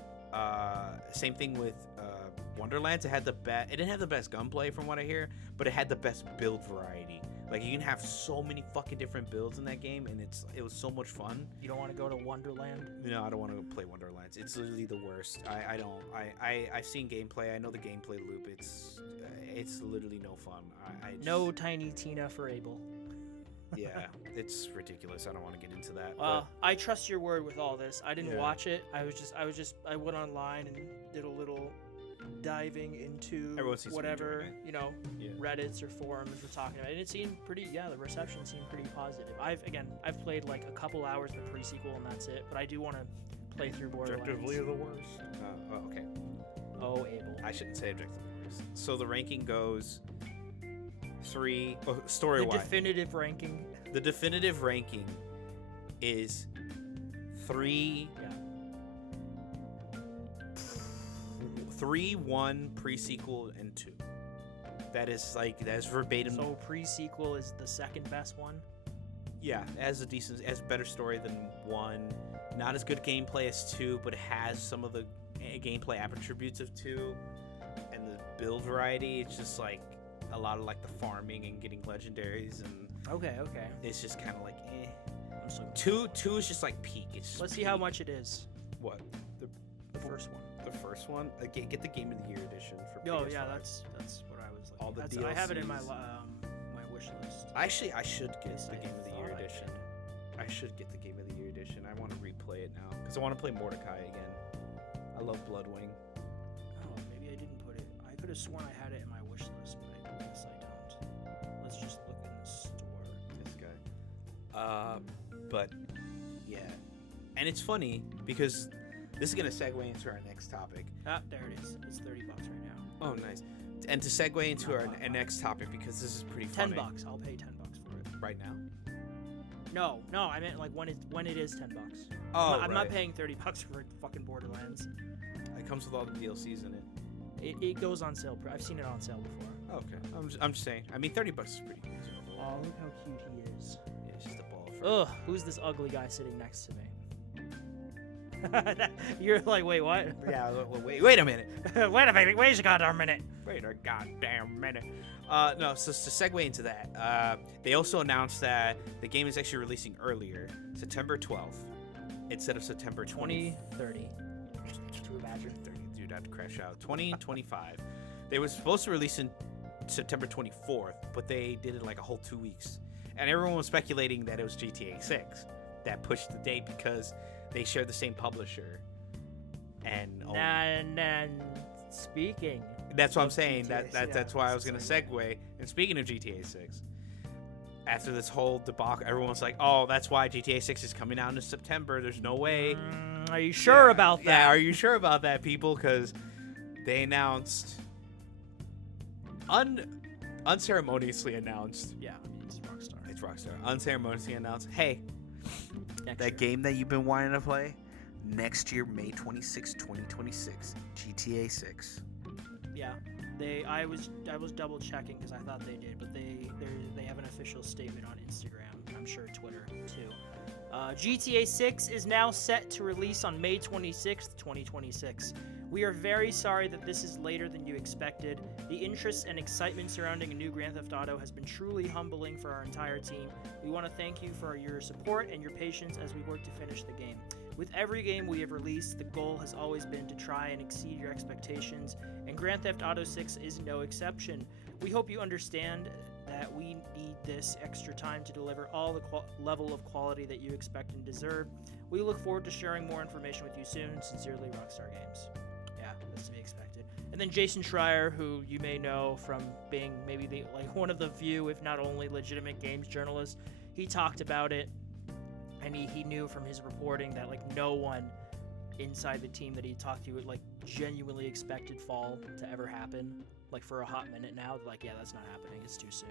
same thing with Wonderlands. It didn't have the best gunplay from what I hear, but it had the best build variety. Like you can have so many fucking different builds in that game, and it was so much fun. You don't want to go to Wonderland? No, I don't want to play Wonderlands. It's literally the worst. I don't. I've seen gameplay. I know the gameplay loop. It's literally no fun. No Tiny Tina for Abel. Yeah, it's ridiculous. I don't want to get into that. Well, I trust your word with all this. I didn't watch it. I went online and did a little diving into whatever, Reddits or forums were talking about it. And it seemed the reception seemed pretty positive. I've played like a couple hours of the pre-sequel and that's it, but I do want to play through Borderlands. Objectively the worst. Okay. Oh, Abel. I shouldn't say objectively the worst. So the ranking goes 3 story-wise. The definitive ranking. The definitive ranking is 3. Yeah. 3, 1, pre-sequel, and 2. That is verbatim. So pre-sequel is the second best one? Yeah, it has better story than 1. Not as good gameplay as 2, but it has some of the gameplay attributes of 2. And the build variety, it's just like a lot of like the farming and getting legendaries, and okay. It's just kind of like eh. So 2 is just like peak. Let's see how much it is. What? The first one. The first one? Get the Game of the Year edition for PS5. Oh yeah, that's what I was like. All the DLCs. I have it in my my wish list. Actually, I should get the Game of the Year edition. I should get the Game of the Year edition. I want to replay it now because I want to play Mordecai again. I love Bloodwing. Oh, maybe I didn't put it. I could have sworn I had it in my wish list, but I guess I don't. Let's just look in the store. This guy. But yeah, and it's funny because this is gonna segue into our next topic. Ah, there it is. It's $30 right now. Oh, nice. And to segue into our next topic, because this is pretty funny. $10. I'll pay $10 for it. Right now? No, I meant like when it is $10. Oh, I'm not paying $30 for fucking Borderlands. It comes with all the DLCs in it. It goes on sale. I've seen it on sale before. Okay. I'm just saying. I mean, $30 is pretty Oh, look how cute he is. Yeah, it's just a ball. For Ugh, who's this ugly guy sitting next to me? You're like, wait, what? Yeah, wait a minute. Wait a minute. Wait a goddamn minute. Wait a goddamn minute. No, so to segue into that, they also announced that the game is actually releasing earlier, September 12th, instead of September 20th. 2030. To imagine. Dude, I'd crash out. 2025. They were supposed to release in September 24th, but they did it like a whole 2 weeks. And everyone was speculating that it was GTA 6 that pushed the date because they share the same publisher. And speaking. that's what I'm of saying. GTA, That's why I was gonna segue. And speaking of GTA 6, after this whole debacle, everyone's like, "Oh, that's why GTA 6 is coming out in September. There's no way." Are you sure about that? Yeah, are you sure about that, people? Because they announced, unceremoniously announced. Yeah, I mean, it's Rockstar. It's Rockstar. Unceremoniously announced, "Hey, Next that year. game that you've been wanting to play, next year, May 26, 2026, GTA 6." Yeah, I was double checking because I thought they did, but they have an official statement on Instagram. I'm sure Twitter too. GTA 6 is now set to release on May 26th, 2026. We are very sorry that this is later than you expected. The interest and excitement surrounding a new Grand Theft Auto has been truly humbling for our entire team. We want to thank you for your support and your patience as we work to finish the game. With every game we have released, the goal has always been to try and exceed your expectations, and Grand Theft Auto 6 is no exception. We hope you understand that we need this extra time to deliver all the level of quality that you expect and deserve. We look forward to sharing more information with you soon. Sincerely, Rockstar Games. Yeah, that's to be expected. And then Jason Schreier, who you may know from being maybe one of the few, if not only, legitimate games journalists, he talked about it. And he knew from his reporting that no one inside the team that he talked to genuinely expected fall to ever happen. For a hot minute now, yeah, that's not happening. It's too soon.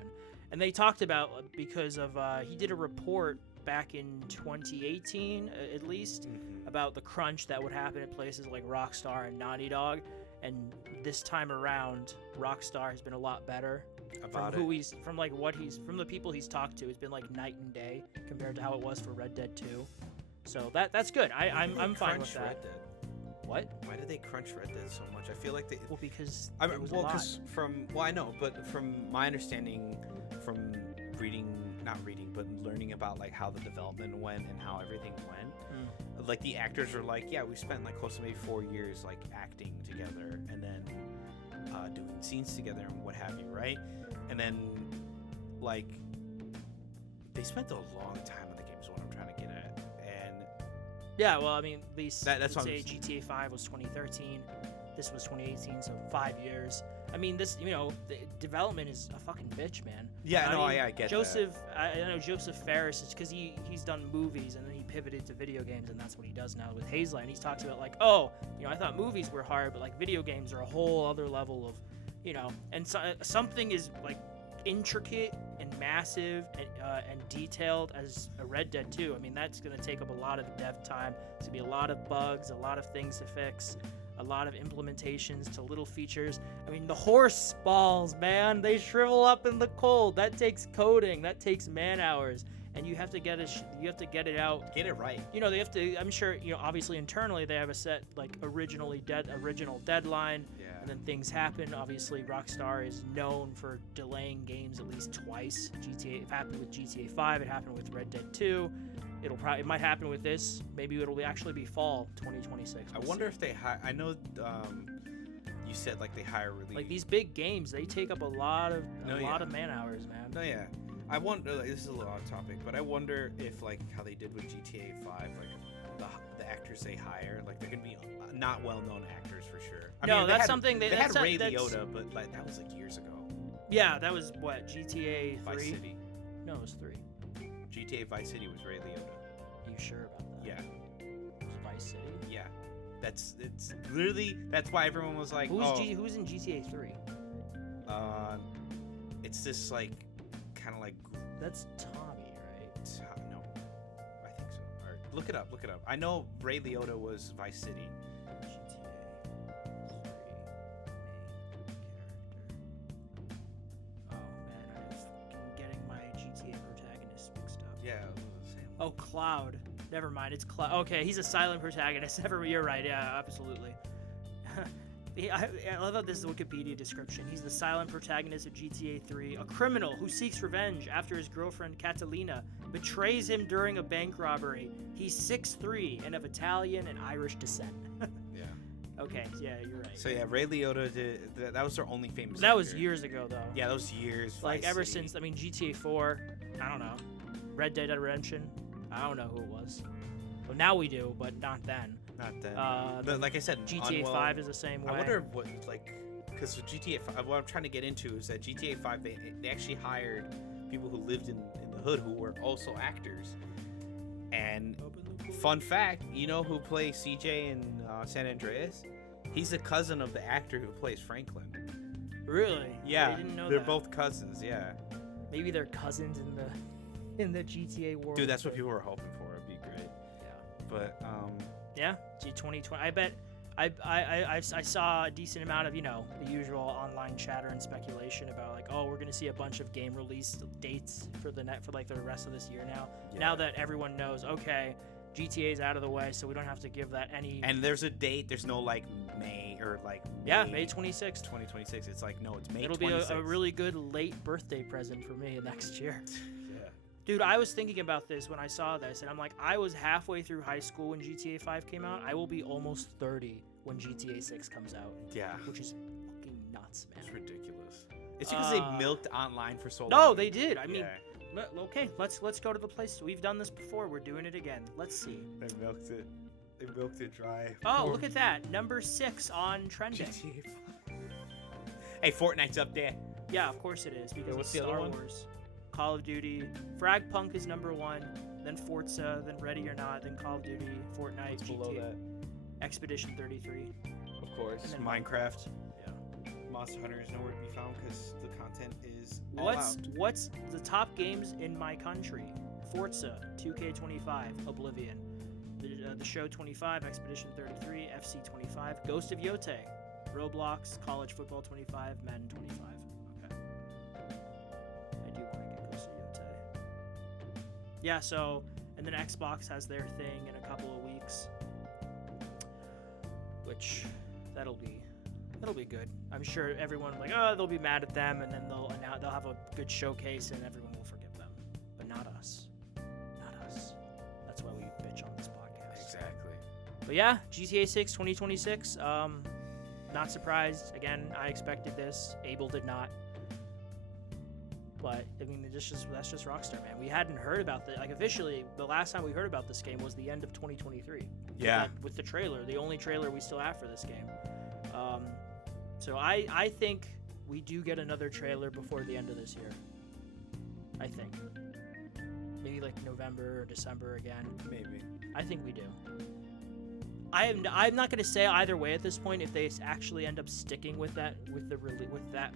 And they talked about because of he did a report back in 2018 at least about the crunch that would happen at places like Rockstar and Naughty Dog. And this time around, Rockstar has been a lot better. About from the people he's talked to, it's been night and day compared to how it was for Red Dead 2. So that's good. I'm fine with that. Red Dead? What? Why did they crunch Red Dead so much? I feel like they. Well, because I mean, it was well, a lot. because I know, but from my understanding, from not reading, but learning about how the development went and how everything went, the actors were yeah, we spent close to maybe 4 years acting together and then doing scenes together and what have you, right? And then they spent a long time on the game is what I'm trying to get at. And yeah, well, I mean, at least that's what say GTA 5 was 2013. This was 2018, so 5 years. I mean, this, the development is a fucking bitch, man. Yeah, I get Joseph, I know Joseph Ferris, it's because he's done movies and then he pivoted to video games, and that's what he does now with Hazelight. And he talks about I thought movies were hard, but video games are a whole other level of, and so, something is intricate and massive and detailed as a Red Dead 2. I mean, that's going to take up a lot of dev time. It's going to be a lot of bugs, a lot of things to fix, a lot of implementations to little features. I mean, the horse balls, man, they shrivel up in the cold. That takes coding. That takes man hours. And you have to get it out. Get it right. They have to. I'm sure. Obviously internally they have a set original deadline. Yeah. And then things happen. Obviously, Rockstar is known for delaying games at least twice. It happened with GTA 5. It happened with Red Dead 2. It might happen with this. Maybe it'll actually be fall 2026. I wonder if they I know. You said they hire release. These big games, they take up a lot of man hours, man. No, yeah. I wonder. This is a little off topic, but I wonder if how they did with GTA 5, the actors they hire, they're gonna be not well-known actors for sure. That's something they had Ray Liotta, but that was years ago. Yeah, that was what, GTA 3? Vice City. No, it was 3. GTA Vice City was Ray Liotta. Are you sure about that? Yeah. It was Vice City? Yeah. It's literally, that's why everyone was like, who's in GTA 3? It's this kind of that's Tommy, right? No, I think so. All right, look it up. I know Ray Liotta was Vice City. GTA 3 main character. Oh man, I'm getting my Yeah. It was the same. Oh, Cloud. Never mind. It's Cloud. Okay, he's a silent protagonist. You're right. Yeah, absolutely. I love how this is the Wikipedia description. He's the silent protagonist of GTA 3, a criminal who seeks revenge after his girlfriend Catalina betrays him during a bank robbery. He's 6'3" and of Italian and Irish descent. Yeah. Okay, yeah, you're right. So yeah, Ray Liotta did. That was their only famous. That was actor. years ago, though. Yeah, that was years. Like Vice ever City. since, I mean, GTA 4. I don't know. Red Dead Redemption. I don't know who it was. Well, now we do, but not then. Not then. Then like I said, GTA 5 is the same way. I wonder what because GTA 5, what I'm trying to get into is that GTA 5 they actually hired people who lived in the hood who were also actors. And fun fact, you know who plays CJ in San Andreas? He's a cousin of the actor who plays Franklin. Really? Yeah, I didn't know they're that. both cousins. Yeah. Maybe they're cousins in the GTA world. Dude, that's what people were hoping for. It'd be great. Yeah. But Yeah, 2020. I bet. I saw a decent amount of the usual online chatter and speculation about like, oh, we're gonna see a bunch of game release dates for the rest of this year now. Yeah. Now that everyone knows, okay, GTA's out of the way, so we don't have to give that any. and there's a date. There's no like May or like May 26th. 2026. It's like no, it's May. It'll 26th. be a really good late birthday present for me next year. Yeah. Dude, I was thinking about this when I saw this, and I'm like, I was halfway through high school when GTA 5 came out. I will be almost 30 when GTA 6 comes out, Yeah. which is fucking nuts, man. It's ridiculous. It's because they milked online for so long. No, they did. I mean, Yeah. okay, let's go to the place. We've done this before. We're doing it again. Let's see. They milked it. They milked it dry. Oh, look at that. Number 6 on trending. GTA 5. Hey, Fortnite's up there. Yeah, of course it is, because what's it's the other Star one? Wars. Call of Duty. Fragpunk is number 1, then Forza, then Ready or Not, then Call of Duty, Fortnite, What's GTA, below that? Expedition 33. Of course. And then Minecraft. Yeah. Monster Hunter is nowhere to be found because the content is all out. What's the top games in my country? Forza, 2K25, Oblivion, the Show 25, Expedition 33, FC 25, Ghost of Yote, Roblox, College Football 25, Madden 25. Okay. I do want to get Ghost of Yote. Yeah, so, and then Xbox has their thing in a couple of weeks, which that'll be good. I'm sure everyone they'll be mad at them, and then they'll have a good showcase, and everyone will forgive them. But not us. Not us. That's why we bitch on this podcast. Exactly. But yeah, GTA 6 2026. Not surprised. Again, I expected this. Abel did not. But I mean, that's just Rockstar, man. We hadn't heard about officially. The last time we heard about this game was the end of 2023. Yeah. With the trailer, the only trailer we still have for this game. So I think we do get another trailer before the end of this year. I think. Maybe like November or December again. Maybe. I think we do. I'm not going to say either way at this point if they actually end up sticking with that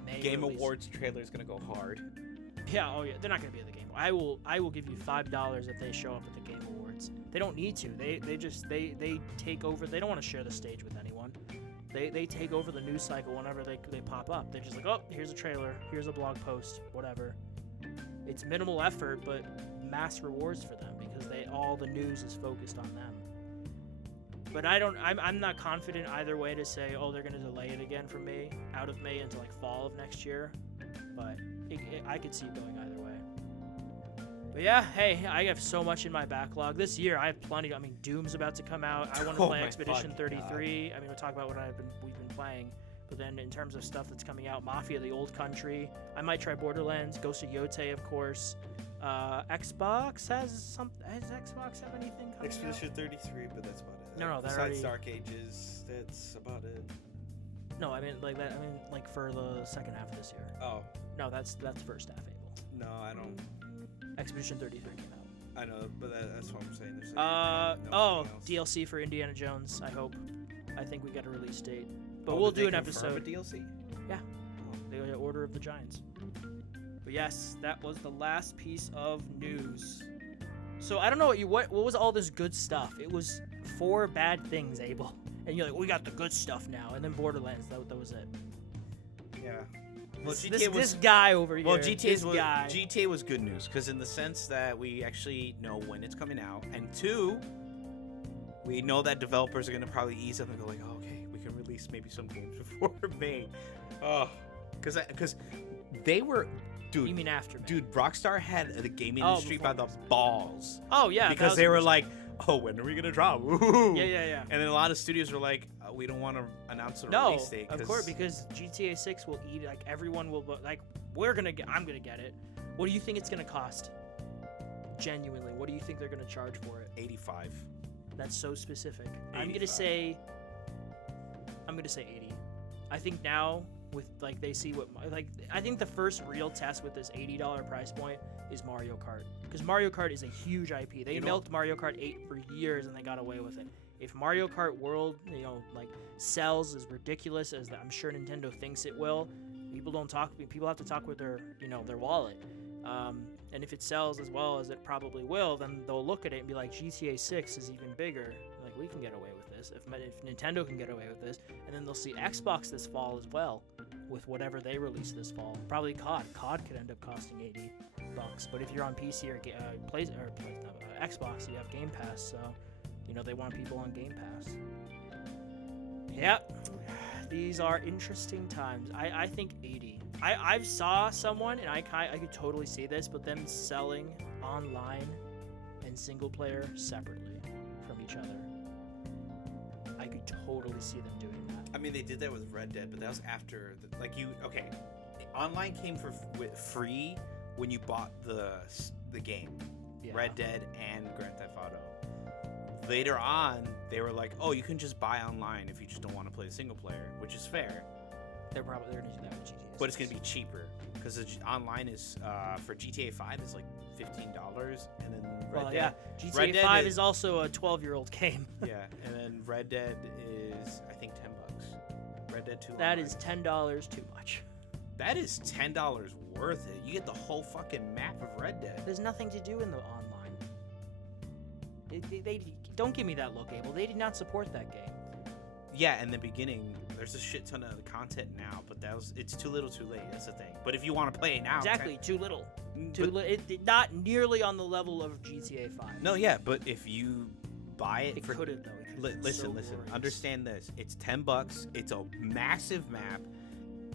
May Game release. Awards trailer is gonna go hard. Yeah, oh yeah, they're not going to be at the Game Awards. I will give you $5 if they show up at the Game Awards. They don't need to. They take over. They don't want to share the stage with anyone. They take over the news cycle whenever they pop up. They're just like, oh, here's a trailer, here's a blog post, whatever. It's minimal effort, but mass rewards for them because all the news is focused on them. But I'm not confident either way to say, oh, they're going to delay it again from out of May into like fall of next year. But I could see it going either way. But yeah, hey, I have so much in my backlog. This year, I have plenty. I mean, Doom's about to come out. I want to Oh play my Expedition fucking 33. God. I mean, we'll talk about what we've been playing. But then in terms of stuff that's coming out, Mafia: The Old Country. I might try Borderlands, Ghost of Yote, of course. Xbox has Xbox have anything coming Expedition out? 33, but that's about it. No, Besides already... Dark Ages, that's about it. No, I mean like that. I mean like for the second half of this year. Oh. No, that's first half. Abel. No, I don't. Expedition 33 came out. I know, but that's what I'm saying. There's nothing else. DLC for Indiana Jones. I hope. I think we got a release date, but Oh, we'll did do they an confirm episode. a DLC? Yeah, the Order of the Giants. But yes, that was the last piece of news. So I don't know what was all this good stuff. It was 4 bad things, Abel, and you're like, we got the good stuff now, and then Borderlands. That was it. Yeah. Well, This guy over here. Well, this guy. GTA was good news because in the sense that we actually know when it's coming out, and 2, we know that developers are gonna probably ease up and go like, oh, okay, we can release maybe some games before May. Oh, because they were, dude. You mean after May? Dude, Rockstar had the gaming industry by the balls. Oh yeah, because they were like, oh, when are we gonna drop? Woo-hoo. Yeah. And then a lot of studios were like, we don't want to announce a release date. Of course, because GTA 6 will eat. Like everyone will. Like I'm gonna get it. What do you think it's gonna cost? Genuinely, what do you think they're gonna charge for it? 85. That's so specific. 85. I'm gonna say 80. I think now with like they see what like I think the first real test with this $80 price point is Mario Kart, because Mario Kart is a huge IP. They milked Mario Kart 8 for years and they got away with it. If Mario Kart World, like sells as ridiculous as I'm sure Nintendo thinks it will, people have to talk with their wallet. And if it sells as well as it probably will, then they'll look at it and be like, GTA 6 is even bigger. Like, we can get away with this. If Nintendo can get away with this, and then they'll see Xbox this fall as well, with whatever they release this fall. Probably COD. COD could end up costing $80. But if you're on PC or Xbox, you have Game Pass, so they want people on Game Pass. Yep. These are interesting times. I think 80. I've saw someone, and I could totally see this, but them selling online and single player separately from each other. I could totally see them doing that. I mean, they did that with Red Dead, but that was after online came for free when you bought the game, yeah. Red Dead and Grand Theft Auto. Later on, they were like, oh, you can just buy online if you just don't want to play the single player, which is fair. They're going to do that with GTA 6. But it's going to be cheaper because online is for GTA 5 is like $15, and then Red Dead. GTA 5 is also a 12-year-old game. Yeah, and then Red Dead is I think $10. Red Dead 2. That is $10 too much. That is $10 worth it. You get the whole fucking map of Red Dead. There's nothing to do in the online. They don't give me that look, Abel. They did not support that game. Yeah, in the beginning, there's a shit ton of content now, but it's too little, too late. That's the thing. But if you want to play it now, exactly, too little, not nearly on the level of GTA 5. No, yeah, but if you buy it, could have though. Listen. Understand this. It's $10. It's a massive map.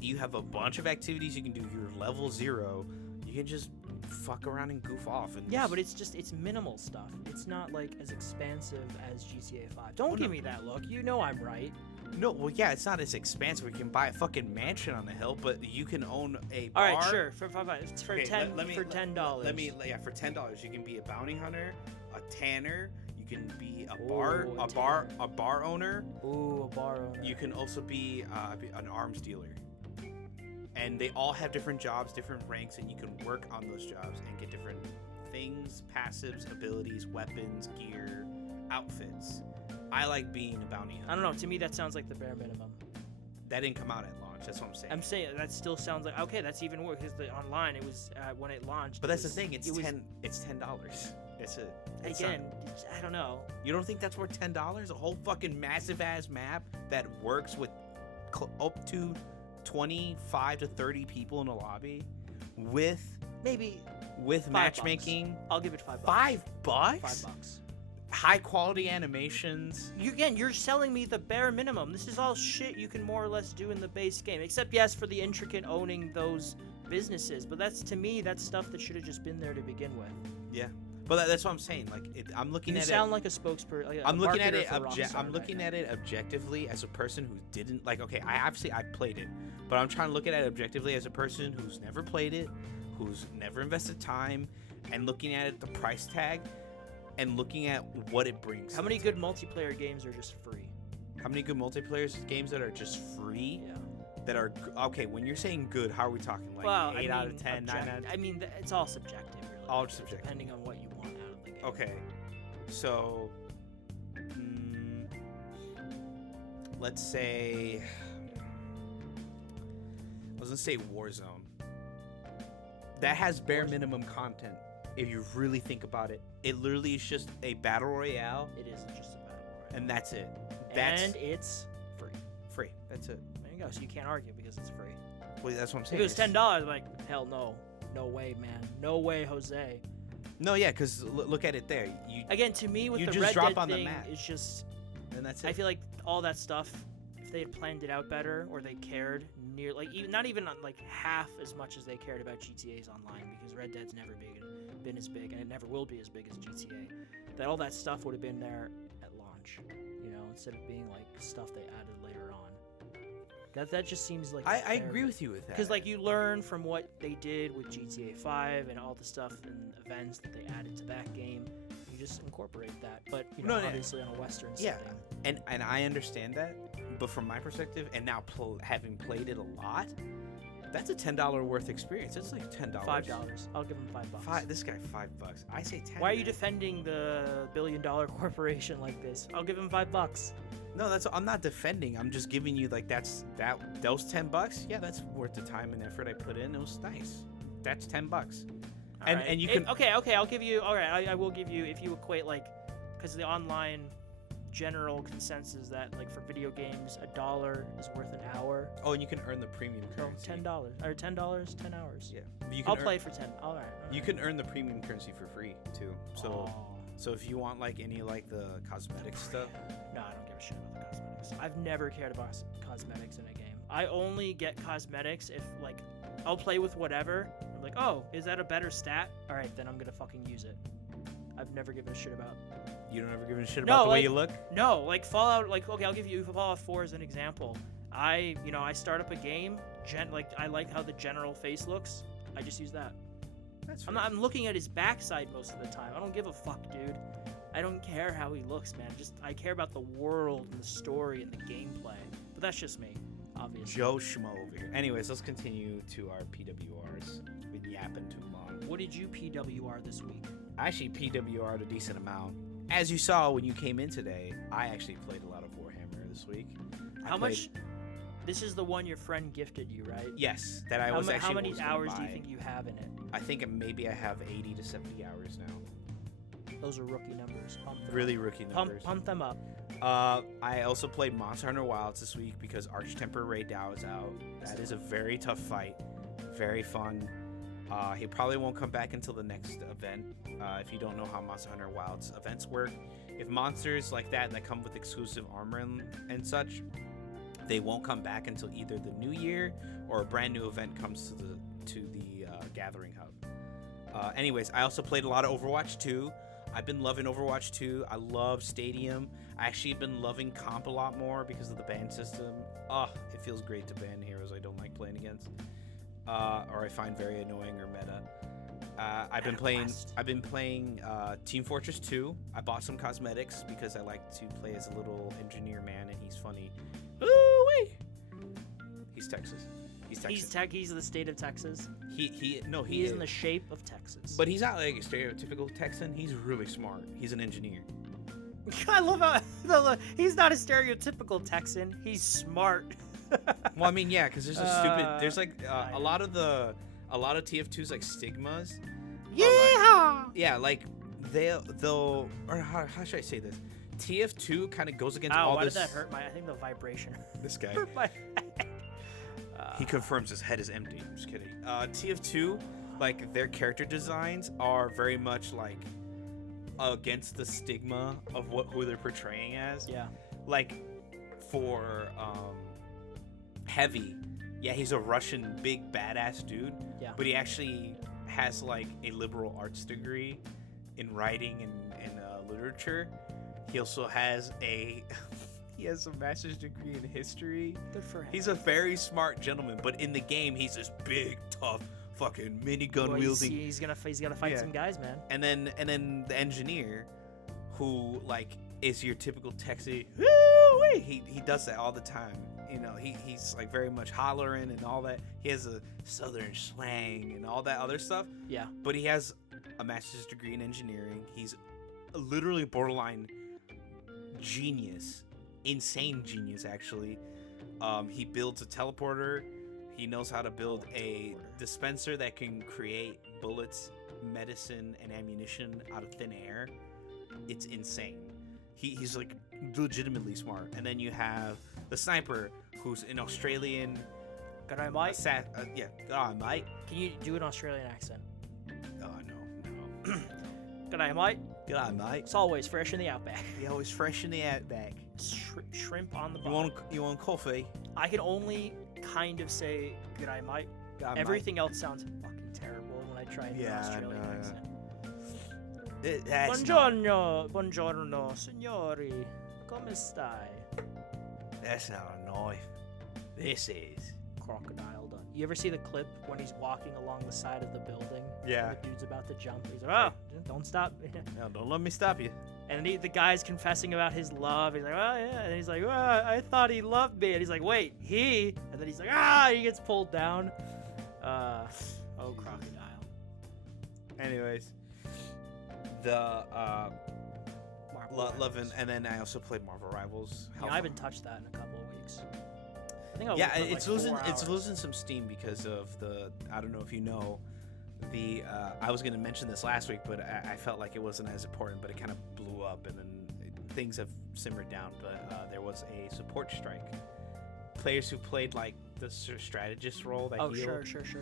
You have a bunch of activities you can do. You're level 0. You can just fuck around and goof off. And but it's minimal stuff. It's not like as expansive as GTA 5. Don't give me that look. You know I'm right. No, well, yeah, it's not as expansive. You can buy a fucking mansion on the hill, but you can own a bar. All right, sure. For $10. For $10, you can be a bounty hunter, a tanner. You can be a bar owner. Ooh, a bar owner. You can also be an arms dealer. And they all have different jobs, different ranks, and you can work on those jobs and get different things, passives, abilities, weapons, gear, outfits. I like being a bounty hunter. I don't know. To me, that sounds like the bare minimum. That didn't come out at launch. That's what I'm saying. I'm saying that still sounds like okay. That's even worse because online it was when it launched. But that's the thing. It's $10. It's again. I don't know. You don't think that's worth $10? A whole fucking massive ass map that works with up to 25 to 30 people in a lobby with matchmaking. I'll give it $5. $5? $5. High quality animations. You're selling me the bare minimum. This is all shit you can more or less do in the base game, except yes for the intricate owning those businesses. But that's stuff that should have just been there to begin with. Yeah. But that's what I'm saying. Like, I'm looking at it. You sound like a spokesperson. Like I'm looking at it. I'm looking at it objectively as a person who didn't like. Okay, I played it, but I'm trying to look at it objectively as a person who's never played it, who's never invested time, and looking at it the price tag, and looking at what it brings. How many good multiplayer games are just free? How many good multiplayer games that are just free? Yeah. That are okay. When you're saying good, how are we talking? Like 8 out of 10, 9 out of 10? I mean, it's all subjective, really. All subjective, depending on what you want out of the game. Okay, so let's say I was gonna say Warzone. That has bare minimum content. If you really think about it, it literally is just a battle royale. It is just a battle royale, and that's it. And it's free. Free. That's it. There you go. So you can't argue because it's free. Well, that's what I'm If saying. it was $10, I'm like, hell no. No way, man. No way, Jose. No, yeah, because look at it there. You Again, to me, with You the just Red drop Dead on the thing, map. it's just... and that's it. I feel like all that stuff, if they had planned it out better, or they cared near... Like, even, not even like half as much as they cared about GTA's online, because Red Dead's never been as big, and it never will be as big as GTA, that all that stuff would have been there at launch, you know, instead of being, like, stuff they added later on. That just seems like I agree with you with that. because like you learn from what they did with GTA 5 and all the stuff and events that they added to that game. You just incorporate that, but you know, obviously on a Western setting. And I understand that, but from my perspective, and now having played it a lot, that's a $10 worth experience. That's like $10. $5. I'll give him $5. This guy $5. I say 10. Why are you defending the billion-dollar corporation like this? I'll give him $5. No, I'm not defending. I'm just giving you like those $10. Yeah, that's worth the time and effort I put in. It was nice. That's $10. And you can okay. I'll give you. All right, I will give you if you equate like, because the online general consensus that like for video games $1 is worth an hour. Oh, and you can earn the premium So currency. $10 or $10, 10 hours. Yeah, I'll play for 10. All right. You can earn the premium currency for free too. So if you want like any like the cosmetic stuff. No, I don't give a shit about the cosmetics. I've never cared about cosmetics in a game. I only get cosmetics if like I'll play with whatever. I'm like, oh, is that a better stat? All right, then I'm gonna fucking use it. I've never given a shit about. You don't ever give a shit about the way you look? No, like Fallout. Like okay, I'll give you Fallout 4 as an example. I start up a game. I like how the general face looks. I just use that. I'm looking at his backside most of the time. I don't give a fuck, dude. I don't care how he looks, man. I care about the world and the story and the gameplay. But that's just me, obviously. Joe Schmo over here. Anyways, let's continue to our PWRs. We've been yapping too long. What did you PWR this week? I actually PWR'd a decent amount. As you saw when you came in today, I actually played a lot of Warhammer this week. How much? This is the one your friend gifted you, right? Yes, that I was actually. How many hours do you think you have in it? I think maybe I have 80 to 70 hours now. Those are rookie numbers. Really rookie numbers. Pump them up. I also played Monster Hunter Wilds this week because Arch-Temper Ray Dow is out. That is a very tough fight. Very fun. He probably won't come back until the next event. If you don't know how Monster Hunter Wilds events work, if monsters like that come with exclusive armor and such, they won't come back until either the new year or a brand new event comes to the Gathering Hub. Anyways, I also played a lot of Overwatch 2. I've been loving Overwatch 2. I love Stadium. I actually have been loving Comp a lot more because of the ban system. It feels great to ban heroes I don't like playing against, or I find very annoying or meta. I've been playing Team Fortress 2. I bought some cosmetics because I like to play as a little engineer man, and he's funny. Ooh-wee! He's Texas. He's the state of Texas. He is in the shape of Texas. But he's not like a stereotypical Texan. He's really smart. He's an engineer. I love how he's not a stereotypical Texan. He's smart. Well, I mean, yeah, because there's a stupid. There's like a lot of TF2's like stigmas. Yeah. Yeah, like they'll or how should I say this? TF2 kind of goes against all why this. Did that hurt I think the vibration. This guy. Hurt my head. He confirms his head is empty. I'm just kidding. TF2, like their character designs are very much like against the stigma of who they're portraying as. Yeah. Like for Heavy, yeah, he's a Russian big badass dude. Yeah. But he actually has like a liberal arts degree in writing and literature. He also has a master's degree in history. Good for him. He's a very smart gentleman, but in the game he's this big, tough, fucking minigun wielding. He's gonna fight some guys, man. And then the engineer, who like is your typical Texan. He does that all the time. You know, he's like very much hollering and all that. He has a southern slang and all that other stuff. Yeah. But he has a master's degree in engineering. He's literally borderline genius. Insane genius, actually. He builds a teleporter. He knows how to build a dispenser that can create bullets, medicine, and ammunition out of thin air. It's insane. He's like legitimately smart. And then you have the sniper, who's an Australian G'day, mate. Yeah. Oh, mate. Can you do an Australian accent? Oh, no. G'day, mate. G'day, mate. It's always fresh in the outback. Yeah, always fresh in the outback. Shrimp on the bottom. You want coffee? I can only kind of say g'day, mate. G'day, Everything else sounds fucking terrible when I try and do an Australian accent. Buongiorno, signori. Come stai? That's not a knife. This is. Crocodile done. You ever see the clip when he's walking along the side of the building? Yeah. And the dude's about to jump. He's like, oh, don't stop. No, don't let me stop you. And the guy's confessing about his love. He's like, oh, yeah. And he's like, oh, I thought he loved me. And he's like, wait, he? And then he's like, he gets pulled down. Crocodile. Anyways. The, Marvel loving, and then I also played Marvel Rivals. I haven't touched that in a couple of weeks. I think It's losing some steam because of I don't know if you know, I was going to mention this last week, but I felt like it wasn't as important, but it kind of blew up, and then things have simmered down. But there was a support strike. Players who played like the strategist role that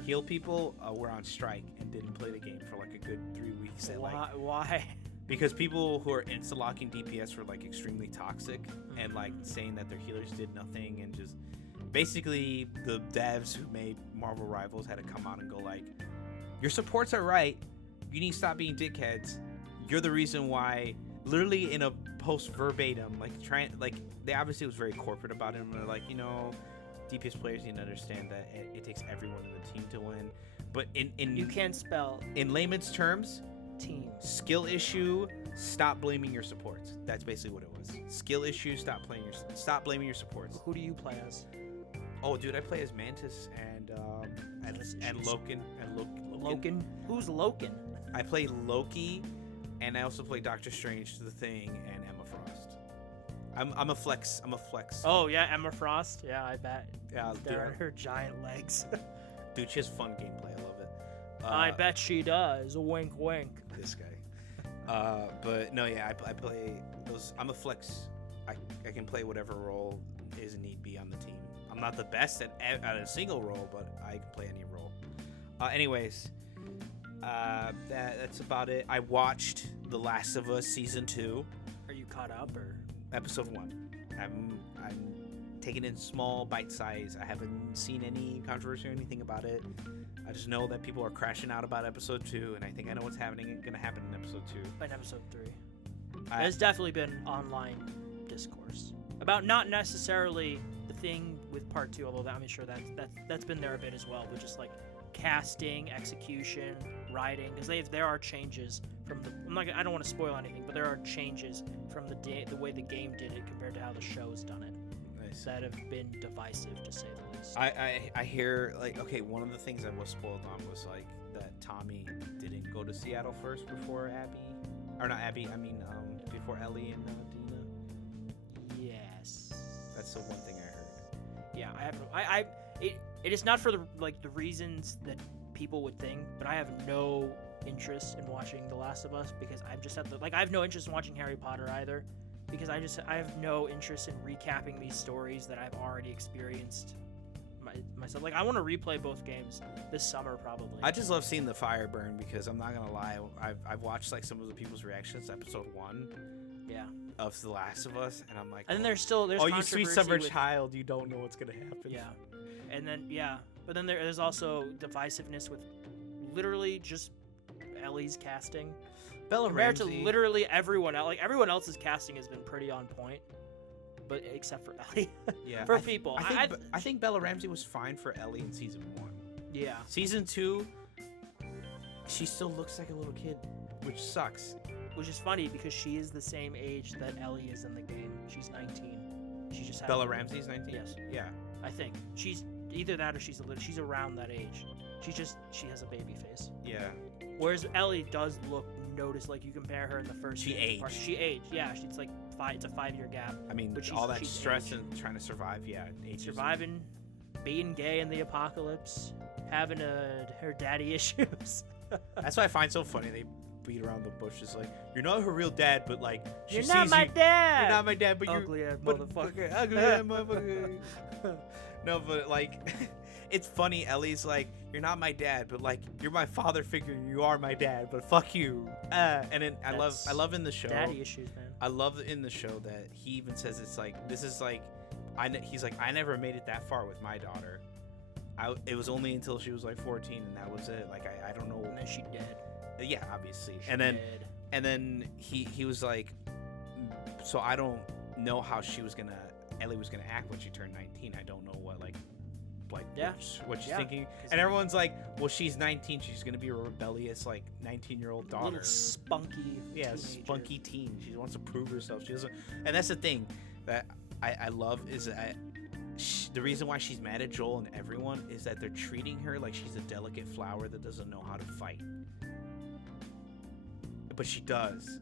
heal people were on strike and didn't play the game for like a good 3 weeks. Why? Because people who are insta-locking DPS were like extremely toxic and like saying that their healers did nothing, and just basically the devs who made Marvel Rivals had to come out and go like, your supports are right, you need to stop being dickheads, you're the reason why, literally in a post verbatim, they obviously was very corporate about it, and they're like, DPS players need to understand that it takes everyone in the team to win, but you can't spell in layman's terms, team skill issue, stop blaming your supports. That's basically what it was. Skill issue, stop blaming your supports. Who do you play as? Oh, dude, I play as Mantis and Loken Loken. Who's Loken? I play Loki, and I also play Doctor Strange, The Thing, and Emma Frost. I'm a flex. Oh yeah, Emma Frost. Yeah, I bet. Yeah, her giant legs. Dude, she has fun gameplay. I love it. I bet she does. Wink, wink. This guy. But no, yeah, I play those. I'm a flex. I can play whatever role is need be on the team. I'm not the best at a single role, but I can play any role. Anyways, that's about it. I watched The Last of Us Season 2. Are you caught up or? Episode 1. I'm taking it in small bite size. I haven't seen any controversy or anything about it. I just know that people are crashing out about episode 2, and I think I know what's going to happen in episode 2. In episode 3. There's definitely been online discourse about not necessarily the thing with part 2, although I'm sure that's been there a bit as well, but just like casting, execution, writing, because there are changes from I don't want to spoil anything, but there are changes from the way the game did it compared to how the show's done it. Nice. That have been divisive, to say the least. I hear, like, okay, one of the things I was spoiled on was like that Tommy didn't go to Seattle first before before Ellie and Dina. Yes. That's the one thing I heard. Yeah, I have it is not for the reasons that people would think, but I have no interest in watching The Last of Us because I've just had I have no interest in watching Harry Potter either, because I have no interest in recapping these stories that I've already experienced myself. Like, I want to replay both games this summer probably. I just love seeing the fire burn, because I'm not gonna lie, I've watched like some of the people's reactions to episode 1. Yeah. Of The Last of Us, and I'm like, and then there's oh, you sweet summer with, child, you don't know what's gonna happen. Yeah. And then but then there's also divisiveness with literally just Ellie's casting. Bella compared Ramsey. to literally everyone else. Like, everyone else's casting has been pretty on point, but except for Ellie. Yeah. For people, I think Bella Ramsey was fine for Ellie in season 1. Yeah. Season 2, she still looks like a little kid, which sucks. Which is funny because she is the same age that Ellie is in the game. She's 19. She just Bella Ramsey's 19. Yes. Yeah. I think she's either that or she's around that age. She has a baby face. Yeah. Whereas Ellie does look like you compare her in the first. She aged. She aged. Yeah. She's like it's a 5-year gap. I mean, all that stress and trying to survive. Yeah. Surviving, being gay in the apocalypse, having her daddy issues. That's what I find so funny. They beat around the bushes like, you're not her real dad, but like, she you're sees not my dad. You're not my dad, but ugly you're ass motherfucker. Ugly ass motherfucker. No, but like, it's funny. Ellie's like, "You're not my dad, but like, you're my father figure. You are my dad, but fuck you." And then I love in the show. Daddy issues, man. I love in the show that he even says it's like, this is like, he's like, I never made it that far with my daughter. It was only until she was like 14, and that was it. Like I don't know. And then she dead. Yeah, obviously. She and then dead. and then he was like, so I don't know how Ellie was gonna act when she turned 19. I don't know what Yeah. what she's Yeah. thinking. And everyone's like, well, she's 19. She's gonna be a rebellious like 19-year-old daughter. Little spunky. Yeah, teenager. spunky teen. She wants to prove herself. She doesn't, and that's the thing that I love is that the reason why she's mad at Joel and everyone is that they're treating her like she's a delicate flower that doesn't know how to fight. But she does.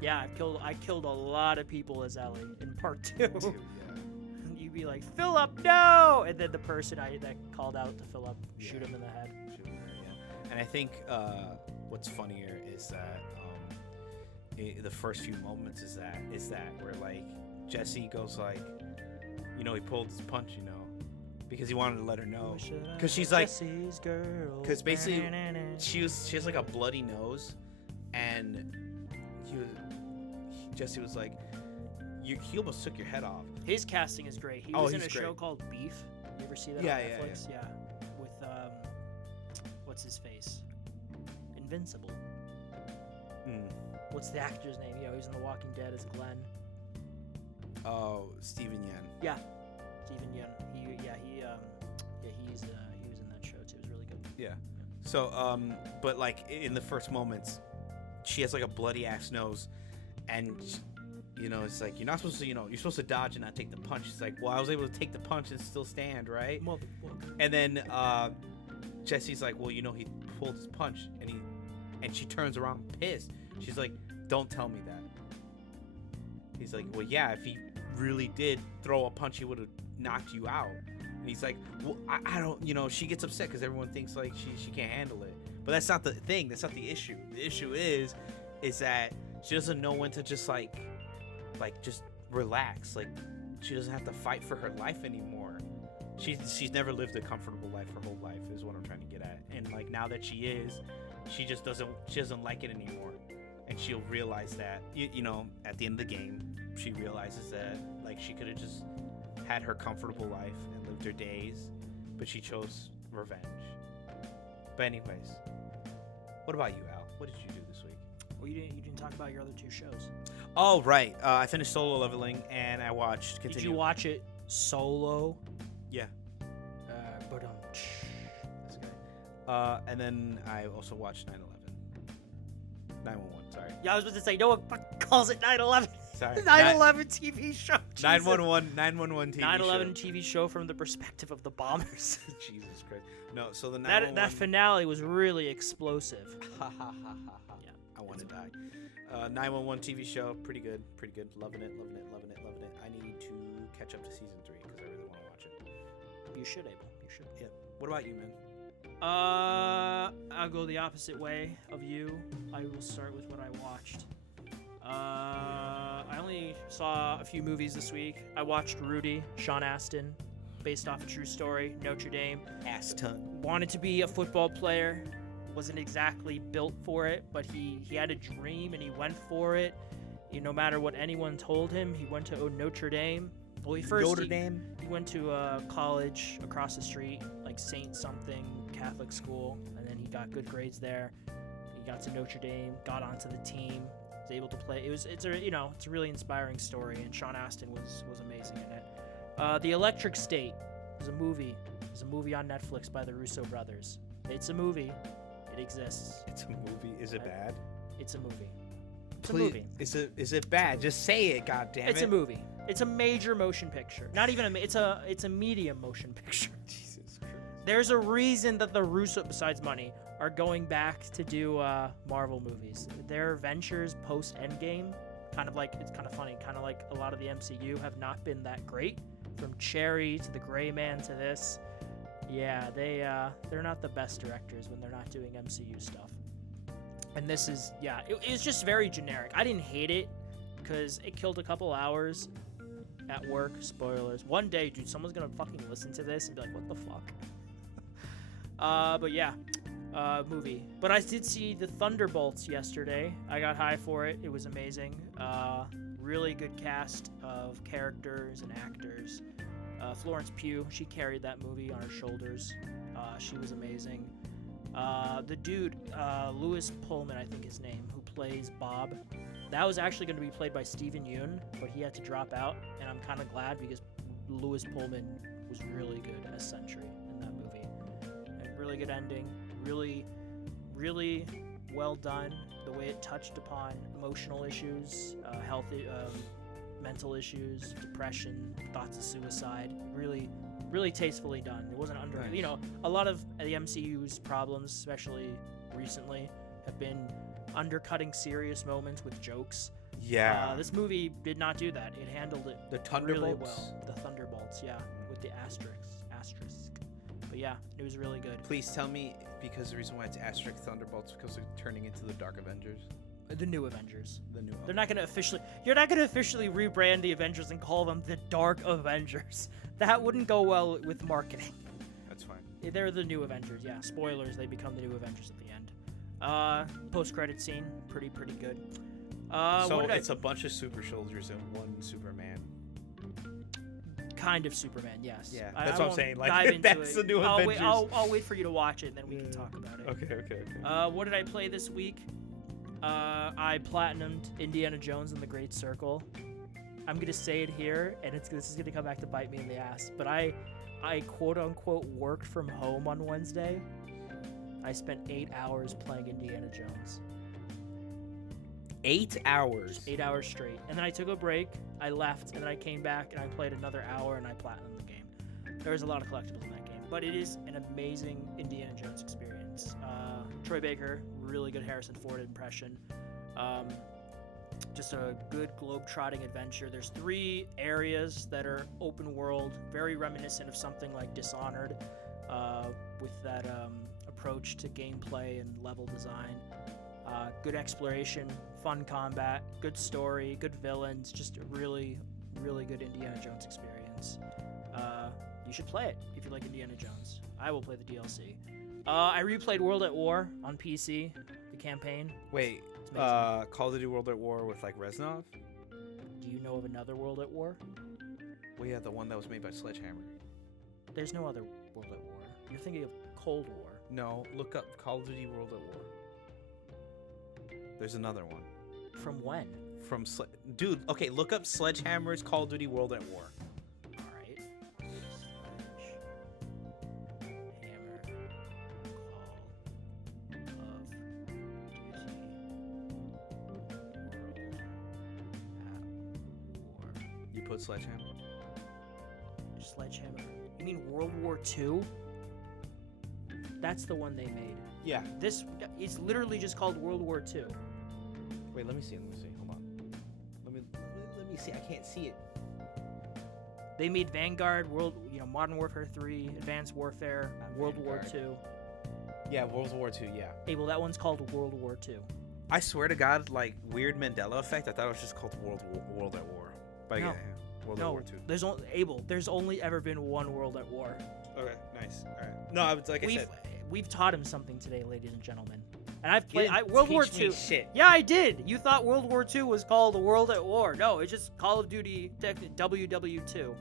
Yeah, I killed a lot of people as Ellie in part 2. Dude, yeah. You'd be like, Philip, no! And then the person that called out to Philip, shoot him in the head. Yeah. And I think what's funnier is that the first few moments is that where like Jesse goes like, he pulled his punch, because he wanted to let her know, because she's like, because basically she has like a bloody nose, and Jesse was like, he almost took your head off. His casting is great. He was in a he's show great. called Beef. You ever see that Yeah, on yeah, Netflix? Yeah. With what's his face? Invincible. What's the actor's name? He was in The Walking Dead as Glenn. Oh, Steven Yeun. Yeah, Steven Yeun. He was in that show too. It was really good. Yeah. So, but like in the first moments, she has like a bloody ass nose, and it's like, you're not supposed to, you're supposed to dodge and not take the punch. It's like, well, I was able to take the punch and still stand, right? Motherfucker. And then Jesse's like, well, he pulled his punch, and she turns around pissed. She's like, don't tell me that. He's like, well, yeah, if he really did throw a punch, he would have knocked you out. And he's like, well, I don't, she gets upset because everyone thinks like she can't handle it. But that's not the thing. That's not the issue. The issue is that she doesn't know when to just just relax. Like, she doesn't have to fight for her life anymore. She's never lived a comfortable life her whole life, is what I'm trying to get at. And like, now that she is, she doesn't like it anymore. And she'll realize that, at the end of the game, she realizes that like she could have just had her comfortable life and lived her days, but she chose revenge. But anyways, what about you, Al? What did you do this week? Well, you didn't talk about your other 2 shows. Oh, right. I finished Solo Leveling, and I watched. Did you watch it solo? Yeah. But That's good. And then I also watched 9/11. 911. Sorry. Yeah, I was about to say, no one fucking calls it 9/11. Sorry. 9/11 TV show. 911 TV 9/11 TV show from the perspective of the bombers. Jesus Christ. No, so the 911... that finale was really explosive. Ha ha ha ha ha. Yeah. I want to die. 911 TV show, pretty good. Loving it. I need to catch up to season 3 because I really want to watch it. You should, Abel. You should. Yeah. What about you, man? I'll go the opposite way of you. I will start with what I watched. I only saw a few movies this week. I watched Rudy, Sean Astin, based off a true story, Notre Dame. Aston. Wanted to be a football player. Wasn't exactly built for it, but he had a dream and he went for it. No matter what anyone told him, he went to Notre Dame. Well, he went to a college across the street, like Saint something Catholic school, and then he got good grades there. He got to Notre Dame, got onto the team, was able to play. It's a really inspiring story, and Sean Astin was amazing in it. The Electric State was a movie. It was a movie on Netflix by the Russo brothers. It's a movie. It exists. It's a movie. Is it bad? It's a movie. It's Please, a movie. Is it bad? Just say it, goddammit. It's a movie. It's a major motion picture. Not even it's a medium motion picture. Jesus Christ. There's a reason that the Russo, besides money, are going back to do Marvel movies. Their ventures post Endgame, it's kind of funny. Kind of like a lot of the MCU have not been that great. From Cherry to the Gray Man to this, yeah, they're not the best directors when they're not doing MCU stuff. And this is, it's just very generic. I didn't hate it because it killed a couple hours at work. Spoilers. One day, dude, someone's gonna fucking listen to this and be like, what the fuck? But yeah, movie. But I did see the Thunderbolts yesterday. I got high for it. It was amazing. Really good cast of characters and actors. Florence Pugh, she carried that movie on her shoulders. She was amazing. The dude, Louis Pullman, I think his name, who plays Bob, that was actually going to be played by Stephen Yeun, but he had to drop out, and I'm kind of glad because Louis Pullman was really good as Sentry in that movie. And really good ending, really, really well done. The way it touched upon emotional issues, mental issues, depression, thoughts of suicide. Really, really tastefully done. It wasn't under, Nice. you know, a lot of the MCU's problems, especially recently, have been undercutting serious moments with jokes. Yeah. This movie did not do that. It handled it The really Thunderbolts. well. The Thunderbolts, yeah, with the asterisk. But yeah, it was really good. Please tell me, because the reason why it's asterisk Thunderbolts because they're turning into the Dark Avengers. The new Avengers. The new. They're not gonna officially. You're not gonna officially rebrand the Avengers and call them the Dark Avengers. That wouldn't go well with marketing. That's fine. They're the new Avengers. Yeah. Spoilers. They become the new Avengers at the end. Post-credit scene. Pretty good. So what did it's a bunch of super soldiers and one Superman. kind of Superman. Yes. Yeah, I that's what I'm won't saying, like, dive into that's it. the new I'll wait, Avengers. I'll wait for you to watch it, and then we can Yeah. talk about it. Okay. What did I play this week? I platinumed Indiana Jones and the Great Circle. I'm gonna say it here, and this is gonna come back to bite me in the ass. But I quote unquote worked from home on Wednesday. I spent 8 hours playing Indiana Jones. 8 hours. 8 hours straight, and then I took a break. I left, and then I came back, and I played another hour, and I platinumed the game. There's a lot of collectibles in that game, but it is an amazing Indiana Jones experience. Troy Baker, really good Harrison Ford impression. Just a good globe-trotting adventure. There's 3 areas that are open world, very reminiscent of something like Dishonored, with that approach to gameplay and level design. Good exploration, fun combat, good story, good villains, just a really, really good Indiana Jones experience. You should play it if you like Indiana Jones. I will play the DLC. I replayed World at War on PC, the campaign. Wait, It's amazing. Call of Duty World at War with like Reznov? Do you know of another World at War? Well, yeah, the one that was made by Sledgehammer. There's no other World at War. You're thinking of Cold War. No, look up Call of Duty World at War. There's another one. From when? Dude, okay, look up Sledgehammer's Call of Duty World at War. Alright. Hammer. Call of Duty. World at War. You put Sledgehammer? Sledgehammer. You mean World War II? That's the one they made. Yeah. This is literally just called World War II. Wait, let me see. Hold on. Let me see. I can't see it. They made Vanguard, Modern Warfare 3, Advanced Warfare, World War II. Yeah, World War II, yeah. Hey, well, that one's called World War II. I swear to God, like, weird Mandela effect, I thought it was just called World at War. But No. yeah, World at No, War II. there's only ever been one World at War. Okay, nice. All right. No, it's like I said. We've taught him something today, ladies and gentlemen. And I've You played didn't World War teach me II. shit. Yeah, I did. You thought World War II was called World at War. No, it's just Call of Duty WW2.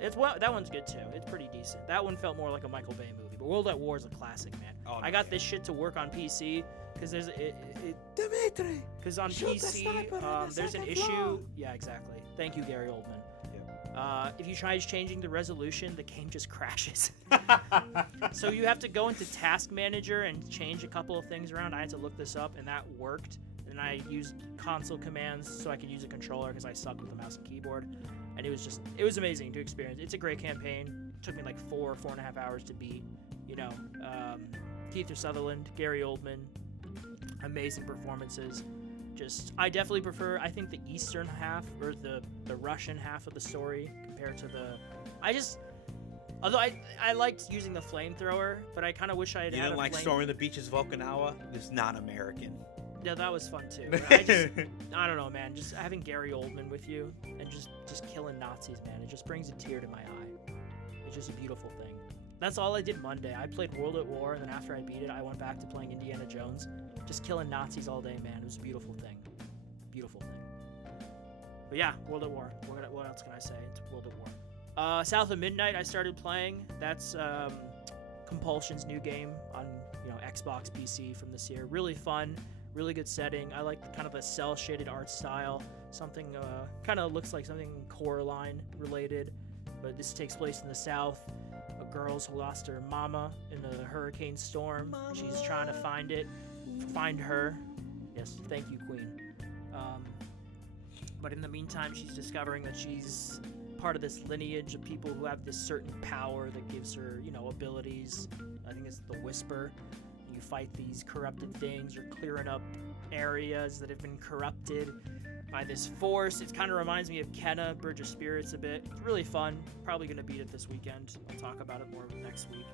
That one's good too. It's pretty decent. That one felt more like a Michael Bay movie. But World at War is a classic, man. Oh, no, I got yeah. this shit to work on PC because Dimitri! because on Shoot the PC sniper on the there's an second issue. floor. Yeah, exactly. Thank you, Gary Oldman. Yeah. If you try changing the resolution, the game just crashes. So you have to go into Task Manager and change a couple of things around. I had to look this up, and that worked. And I used console commands so I could use a controller because I suck with the mouse and keyboard. And it was amazing to experience. It's a great campaign. It took me like 4.5 hours to beat. Keith Sutherland, Gary Oldman, amazing performances. I definitely prefer, I think, the eastern half or the Russian half of the story compared to although I liked using the flamethrower, but I kind of wish I had You had didn't a like storming the beaches of Okinawa? It's not American. Yeah, that was fun too. I don't know, man. Just having Gary Oldman with you and just killing Nazis, man. It just brings a tear to my eye. It's just a beautiful thing. that's all I did Monday. I played World at War, and then after I beat it, I went back to playing Indiana Jones. Just killing Nazis all day, man. It was a beautiful thing. Beautiful thing. But yeah, World at War. What else can I say? It's World at War. South of Midnight I started playing. That's Compulsion's new game on Xbox, PC from this year. Really fun, really good setting. I like kind of a cel-shaded art style. Something kind of looks like something Coraline related, but this takes place in the South. A girl's who lost her mama in a hurricane storm. Mama. She's trying to find her. Yes, thank you, Queen. But in the meantime, she's discovering that she's part of this lineage of people who have this certain power that gives her, abilities. I think it's the Whisper. You fight these corrupted things. You're clearing up areas that have been corrupted by this force. It kind of reminds me of Kenna, Bridge of Spirits a bit. It's really fun. Probably going to beat it this weekend. I'll talk about it more next week.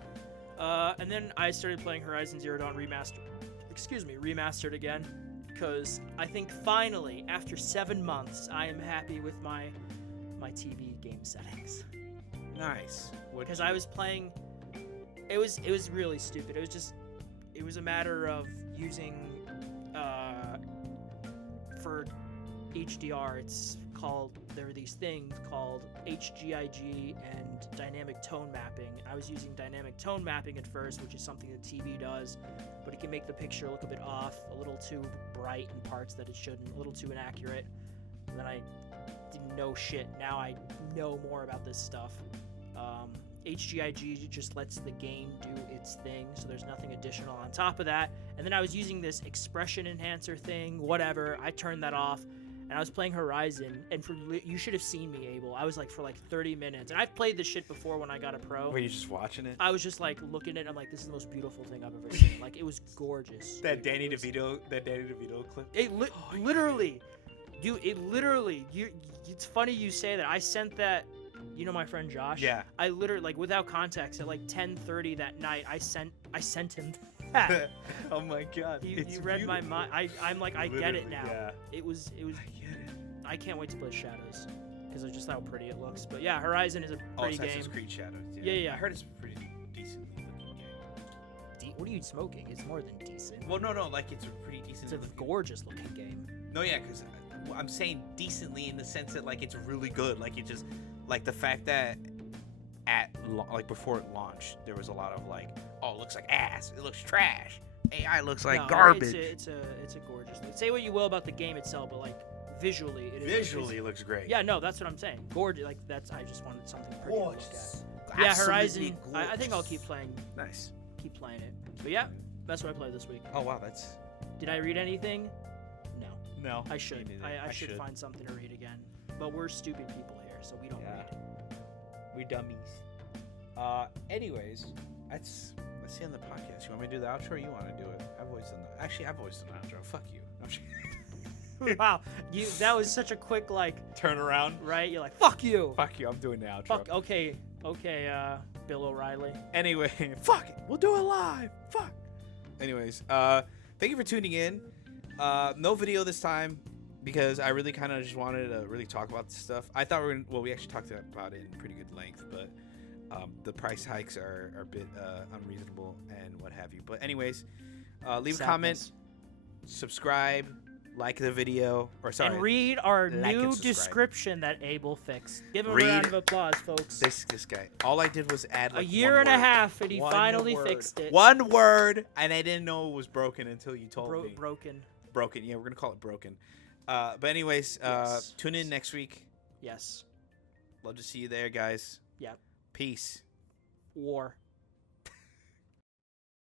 And then I started playing Horizon Zero Dawn remastered again. Because I think finally, after 7 months, I am happy with my TV game settings. Nice. Because I was playing, it was really stupid. It was a matter of using, for HDR, there are these things called HGIG and dynamic tone mapping. I was using dynamic tone mapping at first, which is something that TV does, but it can make the picture look a bit off, a little too bright in parts that it shouldn't, a little too inaccurate. And then I didn't know shit. Now I know more about this stuff. HGIG just lets the game do its thing, so there's nothing additional on top of that. And then I was using this expression enhancer thing, whatever. I turned that off, and I was playing Horizon, and you should have seen me, Abel. I was like, for like 30 minutes, and I've played this shit before when I got a Pro. Were you just watching it? I was just like looking at it, I'm like, this is the most beautiful thing I've ever seen. Like, it was gorgeous. That Danny DeVito clip? It literally, dude, it's funny you say that. I sent that, my friend Josh? Yeah. I literally, like, without context, at like 10:30 that night, I sent him that. Oh my god. You read my mind. I'm like, I get it now. Yeah. It was. I get it. I can't wait to play Shadows because of just how pretty it looks. But yeah, Horizon is a pretty game. Assassin's Creed Shadows. Yeah. I heard it's a pretty decently looking game. What are you smoking? It's more than decent. Well, no, like it's a pretty decent. It's a gorgeous looking game. No, yeah, because I'm saying decently in the sense that like it's really good. Like it just like the fact that before it launched, there was a lot of like, oh, it looks like ass. It looks trash. AI looks like garbage. It's a gorgeous. Say what you will about the game itself, but like visually, it looks great. Yeah, no, that's what I'm saying. Gorgeous. Like I just wanted something pretty to look at. Yeah, Horizon. I think I'll keep playing. Nice. Keep playing it. But yeah, that's what I played this week. Oh wow, Did I read anything? No. No. I should. I should find something to read again. But we're stupid people here, so we don't read. We dummies. Anyways, let's see on the podcast. You want me to do the outro or you want to do it? I've always done the outro. Fuck you. Wow. That was such a quick, like... Turn around. Right? You're like, fuck you. Fuck you. I'm doing the outro. Fuck. Okay, Bill O'Reilly. Anyway, fuck it. We'll do it live. Fuck. Anyways, thank you for tuning in. No video this time because I really kind of just wanted to really talk about this stuff. I thought we actually talked about it in pretty good length, but the price hikes are a bit unreasonable and what have you. But anyways, leave a comment, subscribe, like the video, and read our new description that Abel fixed. Give him a round of applause, folks. This guy. All I did was add like a year and a half, and he finally fixed it. One word, and I didn't know it was broken until you told me. Broken. Yeah, we're gonna call it broken. But anyways, yes. Tune in next week. Yes. Love to see you there, guys. Yep. Peace. War.